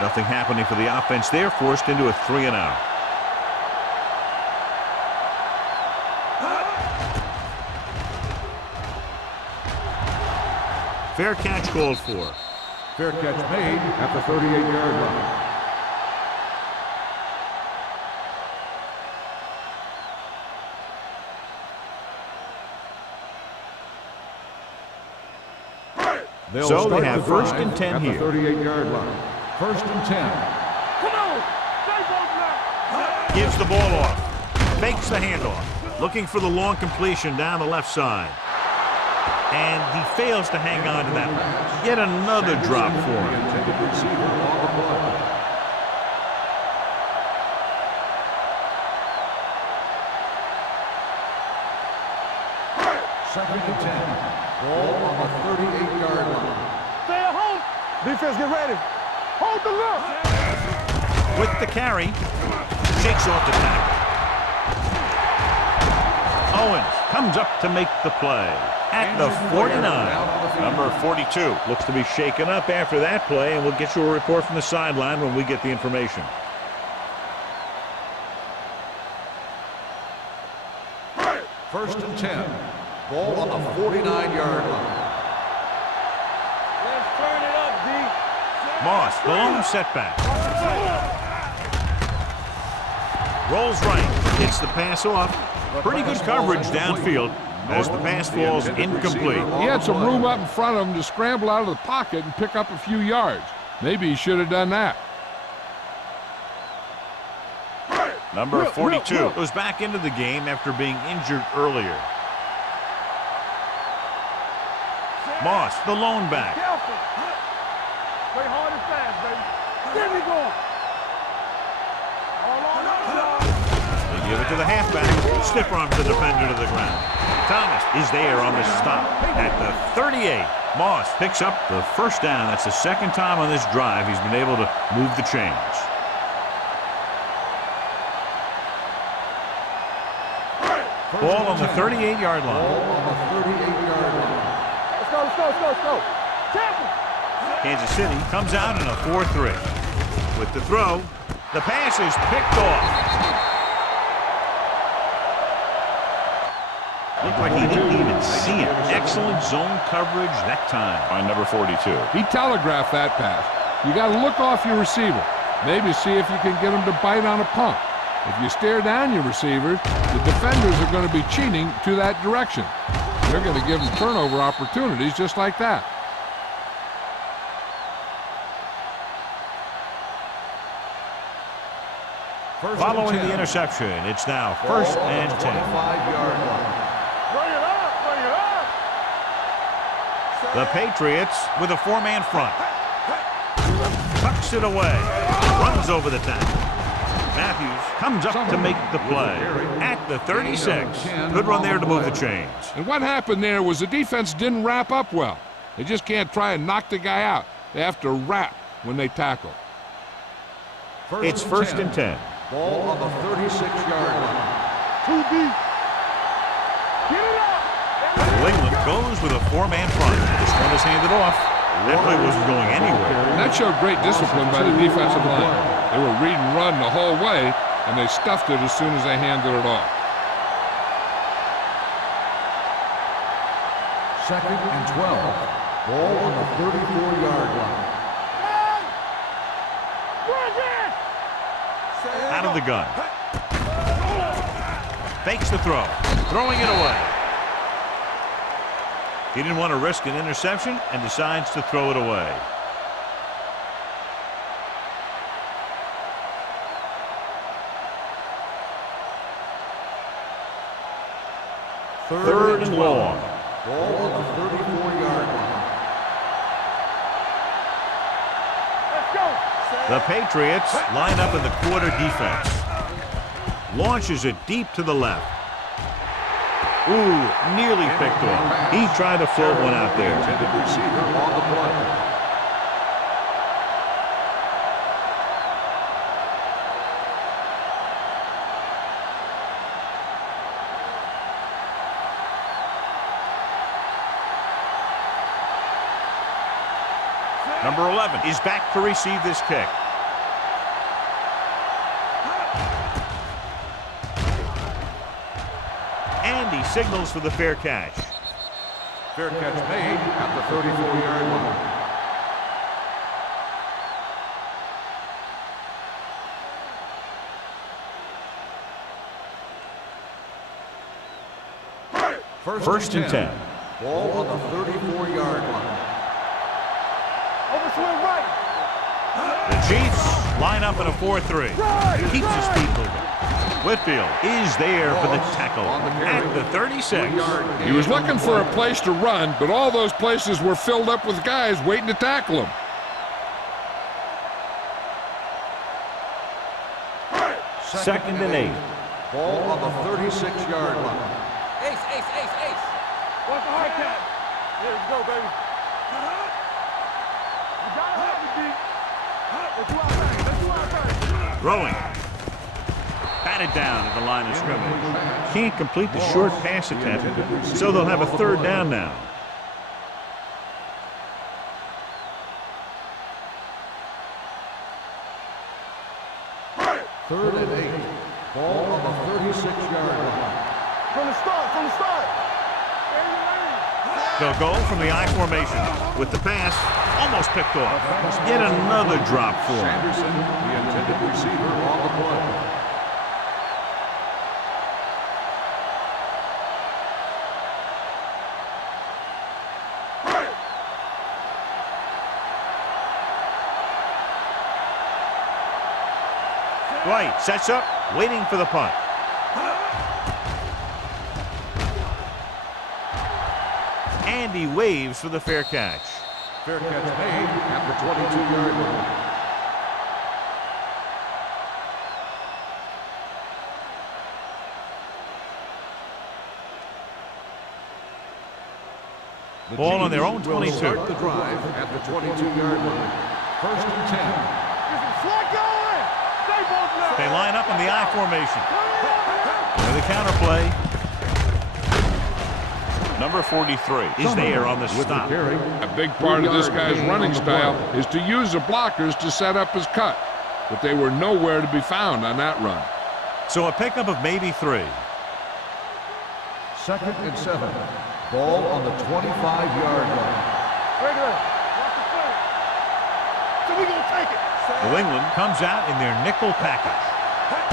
Nothing happening for the offense there, forced into a 3-and-out. Fair catch called for. Fair catch made at the 38-yard line. So they have first and 10 here. 38-yard line. First and 10. Come on. Stay both now. Gives the ball off. Fakes the handoff. Looking for the long completion down the left side. And he fails to hang on to that one. Yet another drop for him. Intended receiver on the play. Second and 10. Ball on the 38-yard line. Stay at home. Defense, get ready. Hold the look. With the carry, shakes off the tackle. Owens comes up to make the play at the 49. Number 42 Looks to be shaken up after that play, and we'll get you a report from the sideline when we get the information. First and 10. Ball on the 49-yard line. Let's turn it up, D. Moss, the lone setback. Rolls right, gets the pass off. Pretty good coverage downfield as the pass falls incomplete. He had some room up in front of him to scramble out of the pocket and pick up a few yards. Maybe he should have done that. Number 42 goes back into the game after being injured earlier. Moss, the lone back. Careful. Play hard and fast, baby. There we go. All on us, y'all. They give it to the halfback. Stiff arms the defender to the ground. Thomas is there on the stop at the 38. Moss picks up the first down. That's the second time on this drive he's been able to move the chains. Ball on the 38-yard line. Ball on the 38-yard line. Let's go, let's go, let's go, let's go. Tackle. Kansas City comes out in a 4-3. With the throw, the pass is picked off. Looked like he didn't even see it. Excellent zone coverage that time by number 42. He telegraphed that pass. You got to look off your receiver. Maybe see if you can get him to bite on a pump. If you stare down your receivers, the defenders are going to be cheating to that direction. They're going to give them turnover opportunities just like that. Following the interception, it's now first and 10. 5-yard line. Bring it up, bring it up. The Patriots with a four-man front. Tucks it away. Runs over the tackle. Matthews comes up to make the play at the 36. Good run there to move the chains. And what happened there was the defense didn't wrap up well. They just can't try and knock the guy out. They have to wrap when they tackle. It's first and 10. Ball on the 36-yard line. Too deep. Get it up. New England goes with a four-man front. This one is handed off. That play wasn't going anywhere. And that showed great discipline by the defensive line. They were read and run the whole way, and they stuffed it as soon as they handed it off. Second and 12. Ball on the 34-yard line. Out of the gun. Fakes the throw. Throwing it away. He didn't want to risk an interception and decides to throw it away. Third and long. Ball on the 34-yard line. Let's go. The Patriots line up in the quarter defense. Launches it deep to the left. Ooh, nearly picked off. He tried to float one out there. Intended receiver on the play. Number 11 is back to receive this kick. And he signals for the fair catch. Fair catch made at the 34-yard line. First and 10. Ball on the 34-yard line. Overswing right. The Chiefs line up in a 4-3. Keeps his feet moving. Whitfield is there for the tackle at the 36. He was looking for a place to run, but all those places were filled up with guys waiting to tackle him. Second and 8. Ball on the 36-yard line. Ace, ace, ace, ace. Watch the hard catch. Yeah, let's go, baby. You gotta have it, D. Let's do our thing. Let's do our thing. Throwing. Batted down at the line of scrimmage. Can't complete the short pass attempt, so they'll have a third down now. Third and 8. Ball on the 36-yard line. From the start, from the start. They'll go from the I formation with the pass, almost picked off. Yet another drop for him. Sanderson, the intended receiver on the play. Dwight sets up, waiting for the punt. And he waves for the fair catch. Fair catch made at the 22-yard line. Ball on their own Will 22. start the drive at the 22-yard line. First and 10. Slot going. Stay both now. They line up in the I formation. With the counterplay. Number 43 is there on the stop. A big part of this guy's running style is to use the blockers to set up his cut, but they were nowhere to be found on that run. So a pickup of maybe 3. Second and 7. Ball on the 25-yard line. Regular. Watch the play. So we gonna take it. New England comes out in their nickel package.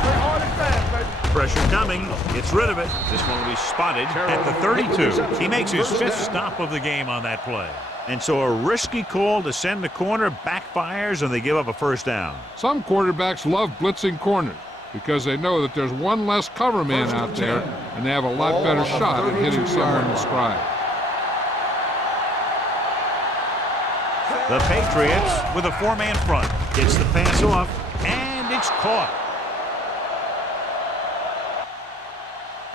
Play hard and fast, baby. Pressure coming, gets rid of it. This one will be spotted at the 32. He makes his 5th stop of the game on that play. And so a risky call to send the corner backfires and they give up a first down. Some quarterbacks love blitzing corners because they know that there's one less cover man out there and they have a lot better shot at hitting someone in stride. The Patriots with a 4-man front. Gets the pass off, and it's caught.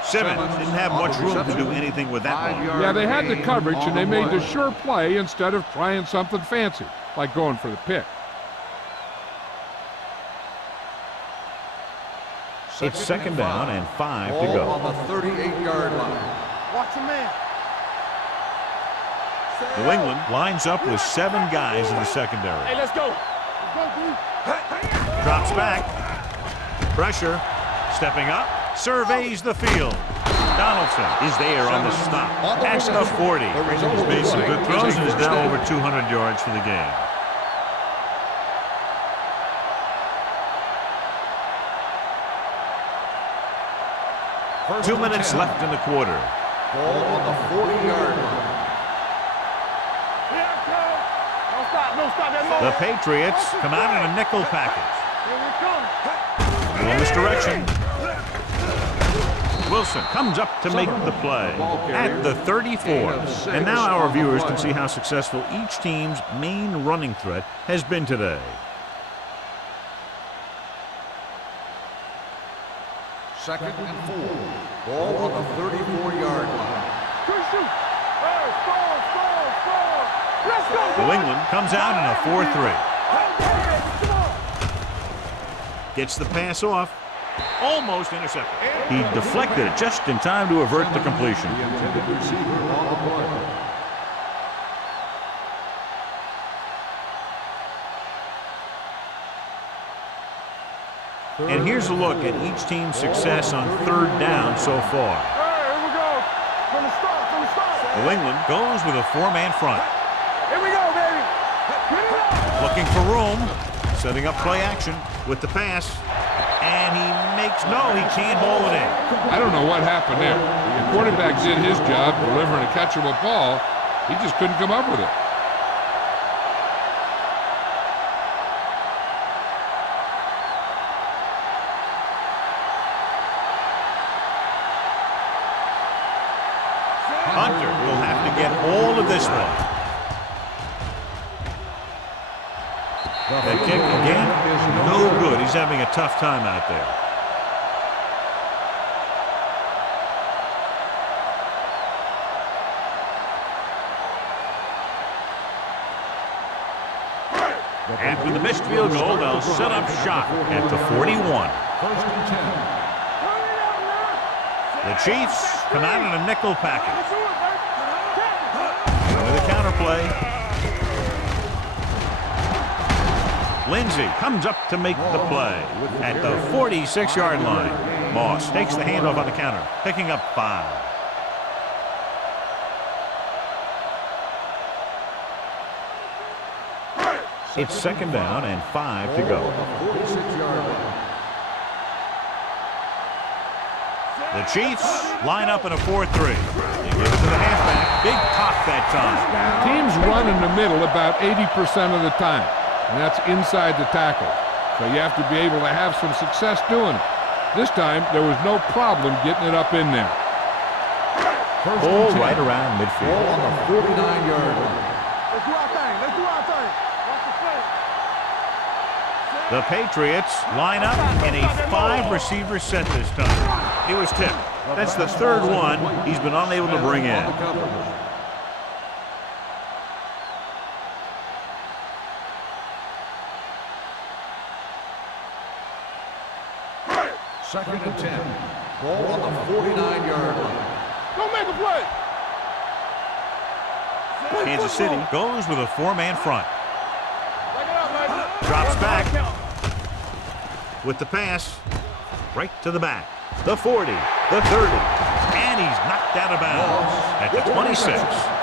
Simmons didn't have much room to do anything with that one. Yeah, they had the coverage and they made the sure play instead of trying something fancy, like going for the pick. It's second down and 5 to Ball go. on the 38-yard line. Watch the man. New England lines up with 7 guys in the secondary. Hey, let's go. Let's go, dude. Drops back. Pressure. Stepping up. Surveys the field. Donaldson is there on the stop. At the 40. He's made some good throws and is now over 200 yards for the game. 2 minutes left in the quarter. Ball on the 40-yard line. Don't stop that moment. The Patriots come out in a nickel package. Here we come. In this direction. Wilson comes up to make the play at the 34. And now our viewers can see how successful each team's main running threat has been today. Second and 4. Ball on the 34-yard line. Quick shoot. Hey, score. Let's go. New England comes out in a 4-3. Gets the pass off. Almost intercepted. He deflected it just in time to avert the completion. The intended receiver on the play. And here's a look at each team's success on third down so far. Hey, here we go. From the start. New England goes with a 4-man front. Here we go, baby. Get it up. Looking for room. Setting up play action with the pass. And he makes, no, he can't haul it in. I don't know what happened there. The quarterback did his job delivering a catchable ball. He just couldn't come up with it. Hunter will have to get all of this one. That kick again, no good. He's having a tough time out there. After the missed field goal, they'll set up shop at the 41. First and 10. The Chiefs come out in a nickel package. With a counter play. Lindsey comes up to make the play at the 46-yard line. Moss takes the handoff on the counter, picking up 5. It's second down and 5 to go. 46-yard line. The Chiefs line up in a 4-3. They give it to the halfback. Big pop that time. Teams run in the middle about 80% of the time, and that's inside the tackle. So you have to be able to have some success doing it. This time, there was no problem getting it up in there. First Ball and 10. right around Ball midfield. on the 49-yard line. Let's do our thing. Watch the play. The Patriots line up in a 5-receiver set this time. He was tipped. That's the third one he's been unable to bring in. Second and 10. Ball on the 49-yard line. Don't make a play. Kansas City goes with a 4-man front. Back it up, baby. Drops back with the pass right to the back. The 40, the 30, and he's knocked out of bounds at the 26.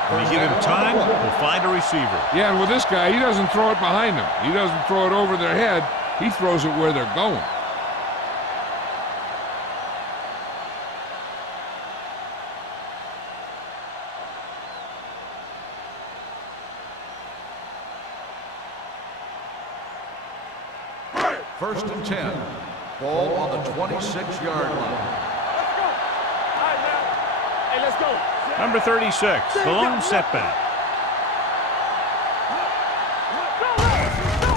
When you give him time, he'll find a receiver. Yeah, and with this guy, he doesn't throw it behind them. He doesn't throw it over their head. He throws it where they're going. First and 10. Ball on the 26-yard line. Let's go. All right, now. Hey, let's go. Number 36, the lone setback.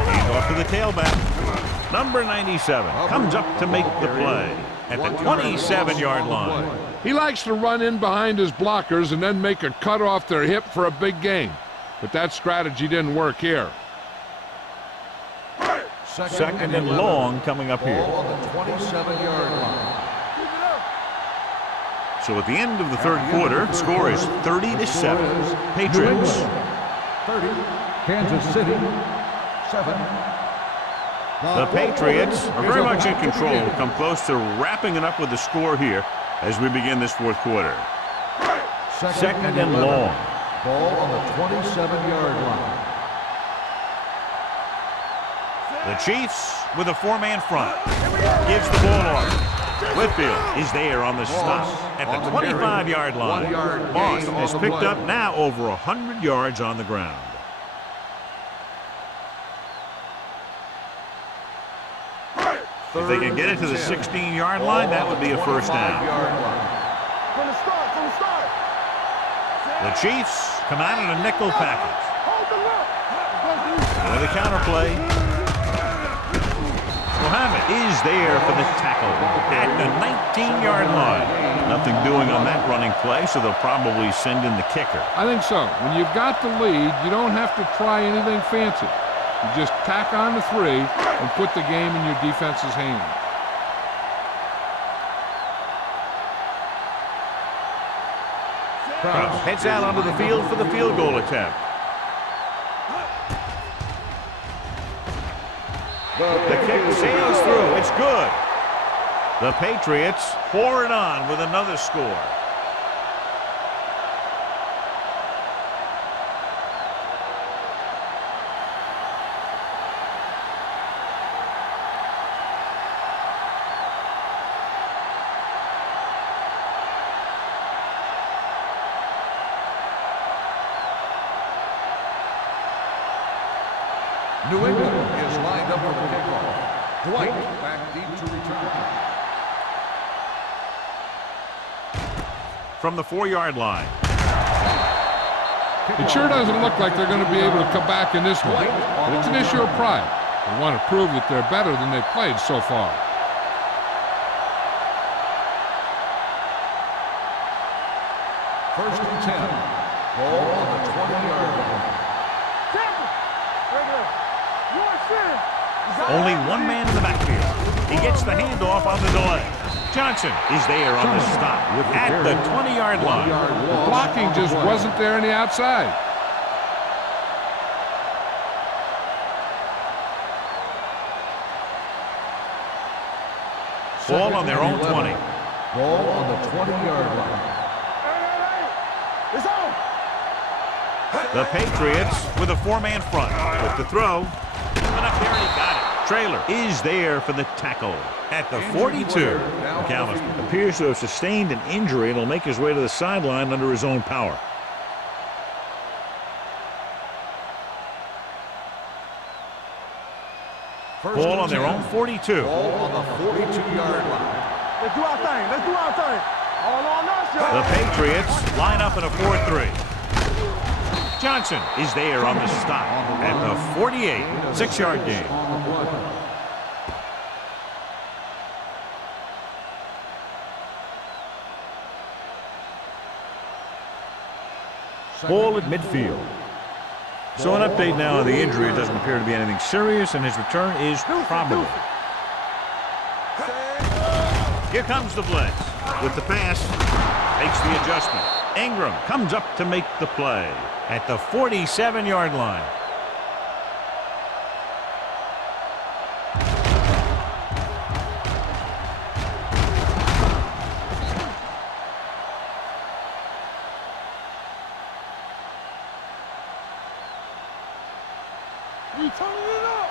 He's off to the tailback. Number 97 comes up to make the play at the 27-yard line. He likes to run in behind his blockers and then make a cut off their hip for a big gain. But that strategy didn't work here. Second and long coming up here. Ball on the 27-yard line. So at the end of the third quarter, the score is 30-7. Patriots. 30. Kansas City. 7. The Patriots are very much in control. We'll come close to wrapping it up with the score here as we begin this fourth quarter. Second and long. Ball on the 27-yard line. The Chiefs with a 4-man front. Gives the ball off. Whitfield is there on the stop at the 25-yard line. Moss has picked up now over 100 yards on the ground. If they can get it to the 16-yard line, that would be a first down. From the start, from the start. The Chiefs come out in a nickel package. Hold the look. With a counter play. Muhammad is there for the tackle at the 19-yard line. Nothing doing on that running play, so they'll probably send in the kicker. I think so. When you've got the lead, you don't have to try anything fancy. You just tack on the 3 and put the game in your defense's hands. Krause heads out onto the field for the field goal attempt. The kick sails through. It's good. The Patriots pour it on with another score. New England is lined up for the kickoff. Dwight back deep to return. From the 4-yard line. It sure doesn't look like they're going to be able to come back in this one. But it's an issue of pride. They want to prove that they're better than they've played so far. First and 10. Ball on the 20-yard line. Only one man in the backfield. He gets the handoff on the delay. Johnson is there on the stop at the 20-yard line. The blocking just wasn't there on the outside. Ball on their own 20. Ball on the 20-yard line. It's on. The Patriots with a 4-man front. With the throw. Coming up there, and he got it. Trailer is there for the tackle at the 42. McAllister appears to have sustained an injury and will make his way to the sideline under his own power. Ball on their own 42. Ball on the 42-yard line. Let's do our thing. Let's do our thing. All on us, y'all. The Patriots line up in a 4-3. Johnson is there on the stop at the 48. 6-yard gain. Ball at midfield. So an update now on the injury. It doesn't appear to be anything serious, and his return is probable. Here comes the blitz. With the pass, makes the adjustment. Ingram comes up to make the play at the 47-yard line. We turning it up.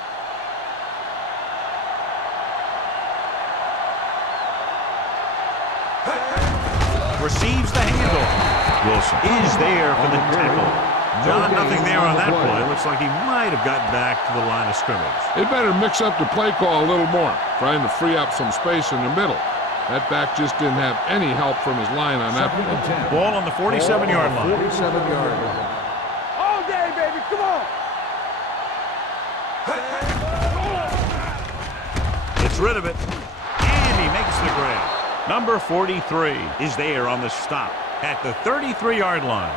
Receives the handoff. Wilson is there for the tackle. John, nothing there on that play. Looks like he might have gotten back to the line of scrimmage. They better mix up the play call a little more, trying to free up some space in the middle. That back just didn't have any help from his line on that play. Ball on the 47-yard line. 47-yard line. All day, baby. Come on. Gets rid of it, and he makes the grab. Number 43 is there on the stop at the 33-yard line.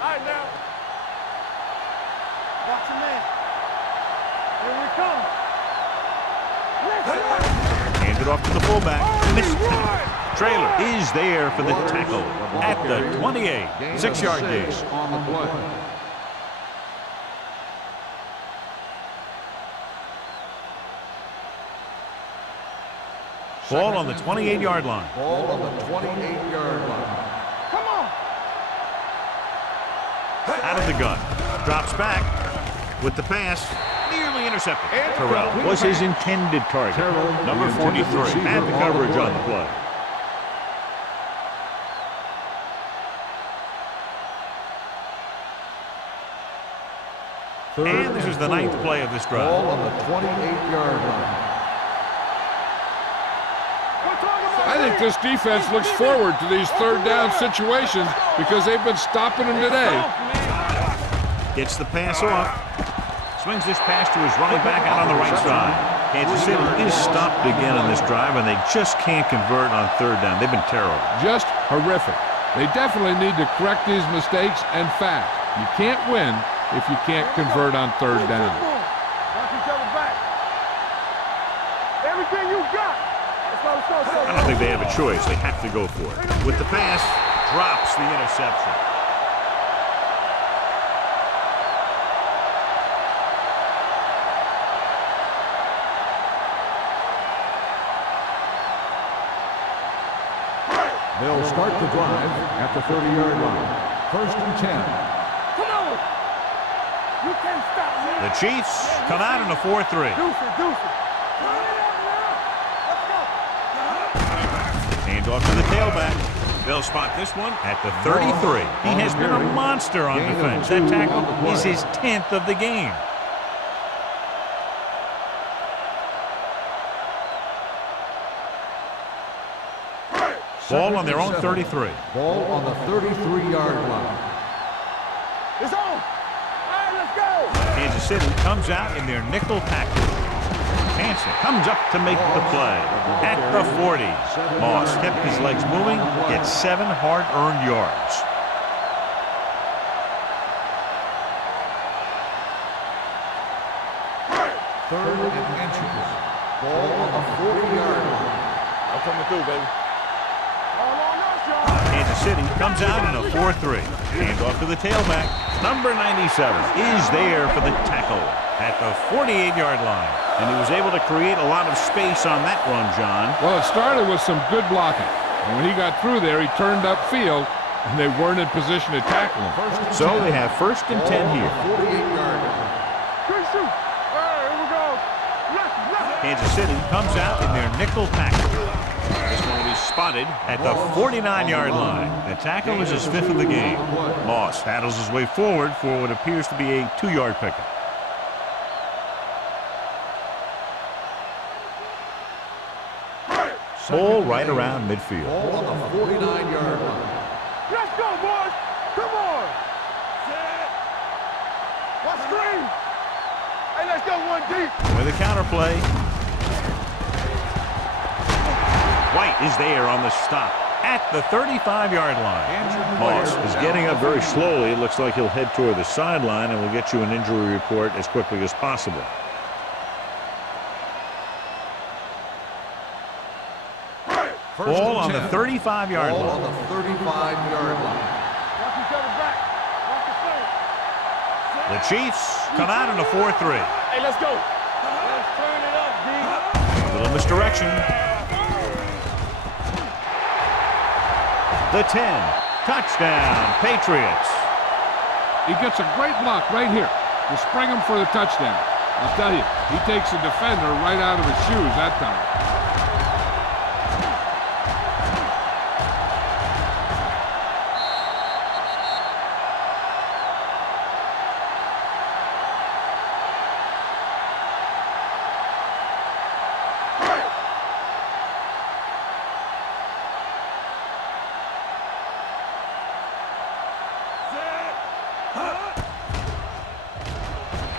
All right, now. Watch your man. Here we come. Hand it off to the fullback. Missed it. Trailer is there for the tackle at the 28. 6-yard gain. On the play. Ball on the 28-yard line. Ball on the 28-yard line. Come on. Out of the gun. Drops back with the pass. Nearly intercepted. Terrell was his intended target. Number 43 had the coverage on the play. And this is the 9th play of this drive. Ball on the 28-yard line. I think this defense looks forward to these third down situations because they've been stopping them today. Gets the pass off. Swings this pass to his running back out on the right side. Kansas City is stopped again on this drive, and they just can't convert on third down. They've been terrible. Just horrific. They definitely need to correct these mistakes and fast. You can't win if you can't convert on third down. Watch each other back. Everything you got. Let's go. I don't think they have a choice. They have to go for it. With the pass, drops the interception. They'll start the drive at the 30-yard line. 1st and 10. Come on. You can't stop me. The Chiefs come out in a 4-3. Deuce it. Hand off to the tailback. They'll spot this one at the 33. He has been a monster on defense. That tackle is his 10th of the game. Ball on their own 33. Ball on the 33-yard line. It's on. All right, let's go. Kansas City comes out in their nickel package. Hansen comes up to make the play at the 40. Moss kept his legs moving, gets 7 hard-earned yards. Third and inches. Ball on the 40-yard line. I'm coming through, baby. Kansas City comes out in a 4-3. Hand off to the tailback. Number 97 is there for the tackle at the 48-yard line. And he was able to create a lot of space on that run, John. Well, it started with some good blocking. And when he got through there, he turned upfield, and they weren't in position to tackle him. So they have 1st and 10 here. 48-yard line. Good shoot. All right, here we go. Left. Kansas City comes out in their nickel package. This one will be spotted at the 49-yard line. The tackle is his 5th of the game. Moss paddles his way forward for what appears to be a 2-yard pickup. Ball right around midfield. Ball on the 49-yard line. Let's go, boys. Come on. Set. Watch screen. Hey, let's go one deep. With a counterplay. White is there on the stop at the 35-yard line. Moss is getting up very slowly. It looks like he'll head toward the sideline, and we'll get you an injury report as quickly as possible. Ball on the 35-yard Ball line. on the 35-yard line. Watch each other back. Watch the The Chiefs come out in a 4-3. Hey, let's go. Let's turn it up, D. A little misdirection. The 10. Touchdown, Patriots. He gets a great block right here to spring him for the touchdown. I'll tell you, he takes the defender right out of his shoes that time.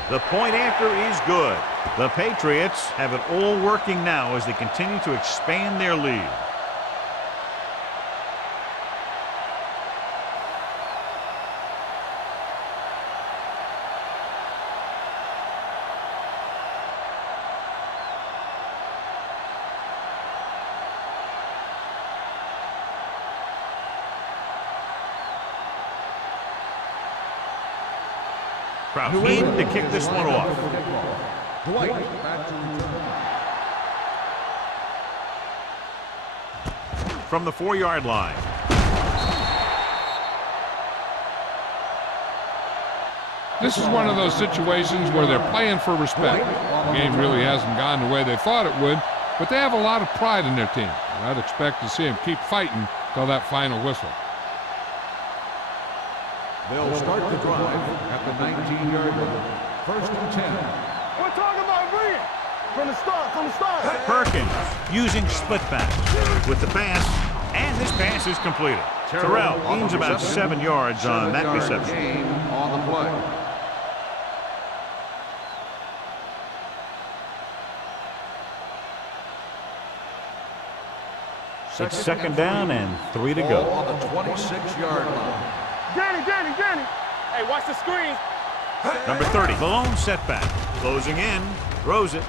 The point after is good. The Patriots have it all working now as they continue to expand their lead. Kraut in to kick this one off. Dwight back to return. from the 4-yard line. This is one of those situations where they're playing for respect. The game really hasn't gone the way they thought it would, but they have a lot of pride in their team. And I'd expect to see them keep fighting till that final whistle. They'll start the drive at the 19-yard line. 1st and 10. We're talking about bringing. From the start. Perkins using split pass with the pass, and this pass is completed. Terrell gains about 7 yards on that reception. Gain on the play. It's 2nd down and 3 to go. Ball on the 26-yard line. Danny. Hey, watch the screen. Number 30, the lone setback. Closing in, throws it.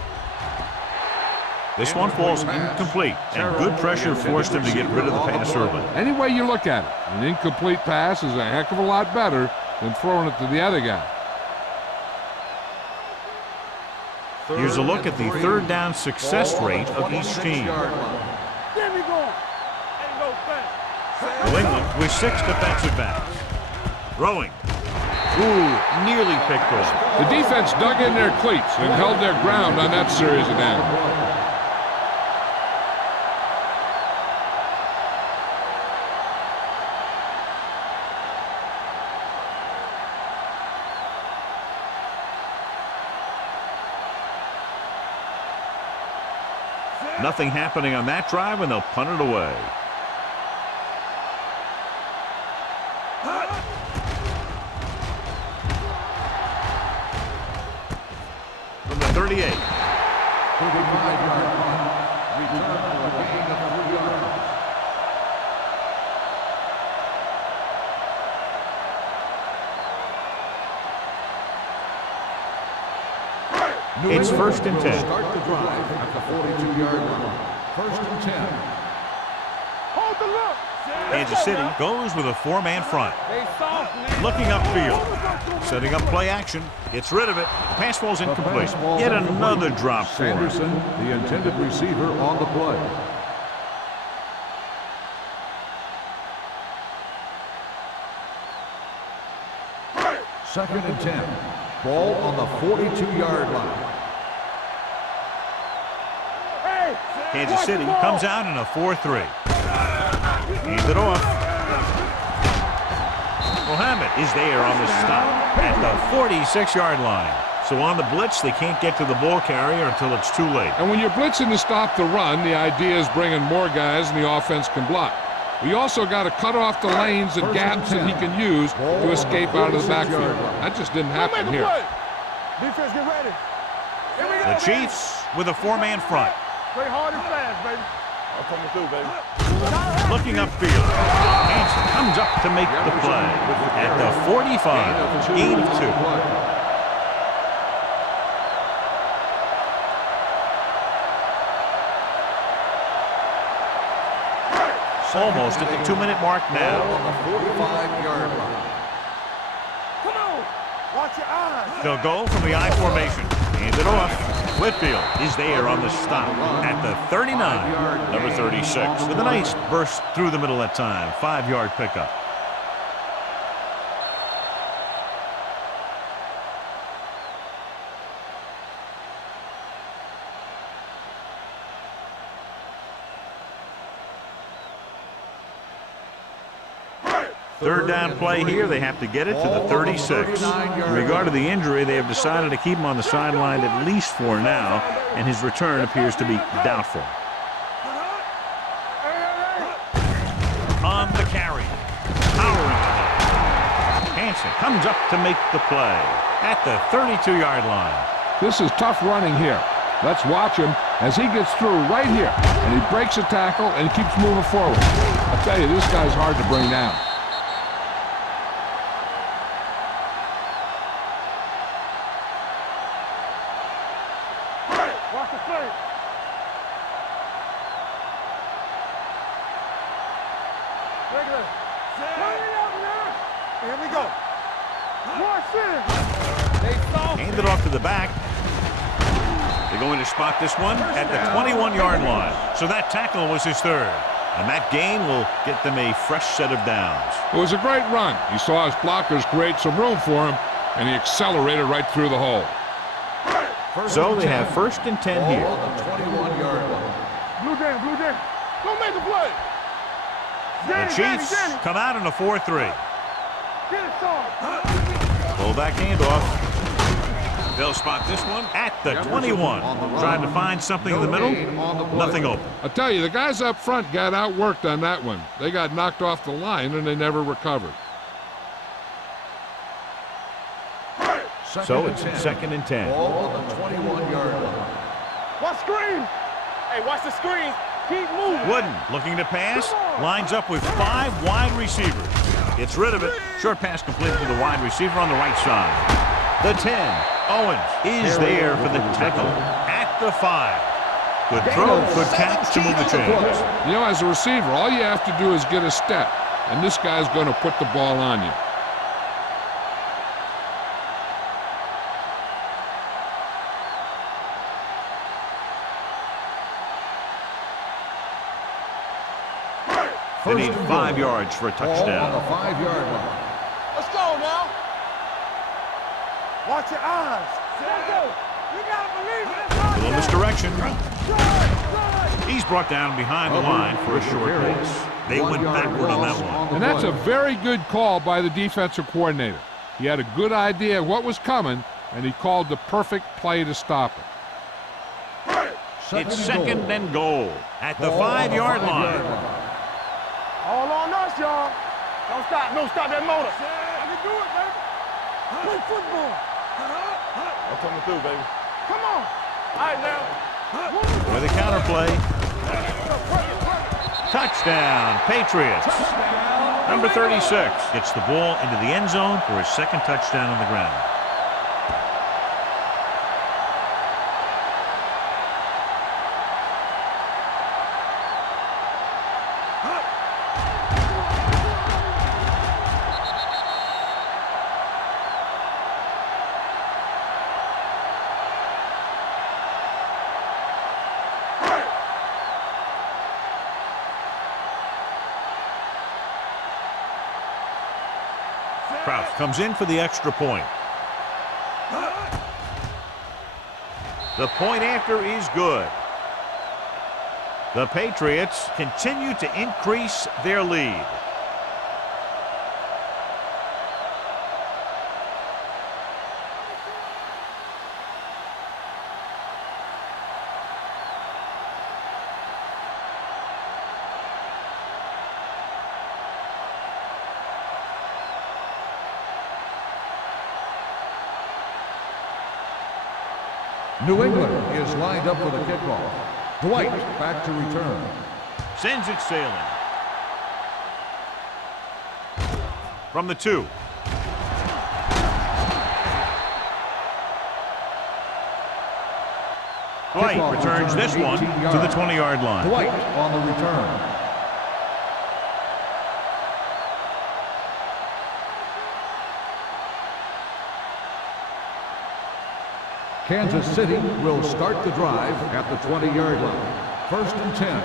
This one falls incomplete, and good pressure forced him to get rid of the pass early. Any way you look at it, an incomplete pass is a heck of a lot better than throwing it to the other guy. Here's a look at the 3rd down success rate of each team. There we go. Ain't no fence. New England with 6 defensive backs. Throwing. Ooh, nearly picked off. The defense dug in their cleats and held their ground on that series of downs. Nothing happening on that drive, and they'll punt it away. From the 38. 35-yard punt. Return for a gain of 3 yards. It's 1st and 10. Start the drive at the 42-yard line. 1st and 10. Hold the look. Kansas City goes with a 4-man front. They soft, man. Looking upfield. Setting up play action. Gets rid of it. Pass ball's incomplete. Yet another drop for him. Sanderson, the intended receiver, on the play. Second and 10. Ball on the 42-yard line. Kansas City comes out in a 4-3. Hands it off. Mohammed is there on the stop at the 46-yard line. So on the blitz, they can't get to the ball carrier until it's too late. And when you're blitzing to stop the run, the idea is bringing more guys and the offense can block. We also got to cut off the lanes and gaps that he can use to escape out of the backfield. That just didn't happen here. Defense, get ready. Here we go, The Chiefs with a 4-man front. Play hard and fast, baby. I'm coming through, baby. Looking upfield. Hanson comes up to make the play at the 45. Gain of 2. Almost at the 2-minute mark now. On the 45-yard line. Come on. Watch your eyes. They'll go from the I formation. Hands it off. Whitfield is there on the stop at the 39. Number 36 with a nice burst through the middle that time. 5-yard pickup. Third down play here. They have to get it to the 36. In regard to the injury, they have decided to keep him on the sideline at least for now, and his return appears to be doubtful. On the carry. Powering ahead. Hanson comes up to make the play at the 32-yard line. This is tough running here. Let's watch him as he gets through right here. And he breaks a tackle and keeps moving forward. I tell you, this guy's hard to bring down. Watch the play. Regular. Turn it up now. Here we go. Watch this. They soft. Hand it off to the back. They're going to spot this one at the 21-yard line. So that tackle was his third. And that gain will get them a fresh set of downs. It was a great run. He saw his blockers create some room for him, and he accelerated right through the hole. So they have 1st and 10 here. The 21-yard line. Blue Jam. Don't make the play. The Chiefs come out in a 4-3. Get it, son. Pull back handoff. They'll spot this one at the 21. Trying to find something in the middle. Nothing open. I tell you, the guys up front got outworked on that one. They got knocked off the line, and they never recovered. So it's 2nd and 10. Ball on the 21-yard line. Watch screen. Hey, watch the screen. Keep moving. Wooden looking to pass. Lines up with 5 wide receivers. Gets rid of it. Short pass completed to the wide receiver on the right side. The 10. Owens is there for the tackle at the 5. Good throw, good catch to move the chains. You know, as a receiver, all you have to do is get a step, and this guy's going to put the ball on you. They need 5 yards for a touchdown. Ball on the 5-yard line. Let's go now. Watch your eyes. Let's go. You gotta believe it. A little misdirection. He's brought down behind the line for a short pass. They went backward on that one. And that's a very good call by the defensive coordinator. He had a good idea of what was coming, and he called the perfect play to stop it. It's 2nd and goal at the 5-yard line. All on us, y'all. Don't stop. No, stop that motor. I can do it, baby. Play football. I'm coming through, baby. Come on. All right, now. With a counter play. Touchdown, Patriots. Number 36 gets the ball into the end zone for his 2nd touchdown on the ground. Kraus comes in for the extra point. The point after is good. The Patriots continue to increase their lead. New England is lined up for the kickoff. Dwight back to return. Sends it sailing. From the 2. Dwight returns this one to the 20-yard line. Dwight on the return. Kansas City will start the drive at the 20-yard line. 1st and 10.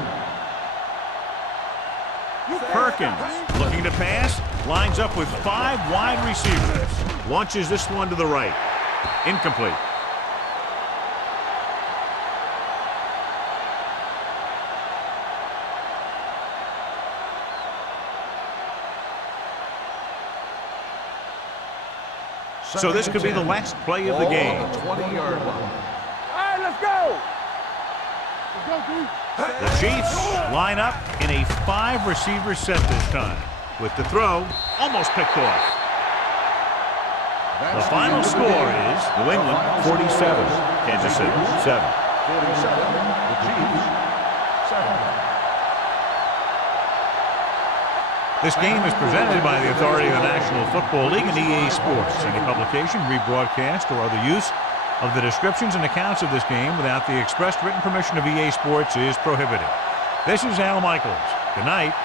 Perkins looking to pass. Lines up with 5 wide receivers. Launches this one to the right. Incomplete. So this could be the last play of the game. Ball on the 20-yard line. All right, let's go. Let's go, dude. The Chiefs line up in a 5-receiver set this time. With the throw, almost picked off. The final score is New England 47, Kansas City 7. 47, the Chiefs 7. This game is presented by the authority of the National Football League and EA Sports. Any publication, rebroadcast, or other use of the descriptions and accounts of this game without the expressed written permission of EA Sports is prohibited. This is Al Michaels. Good night.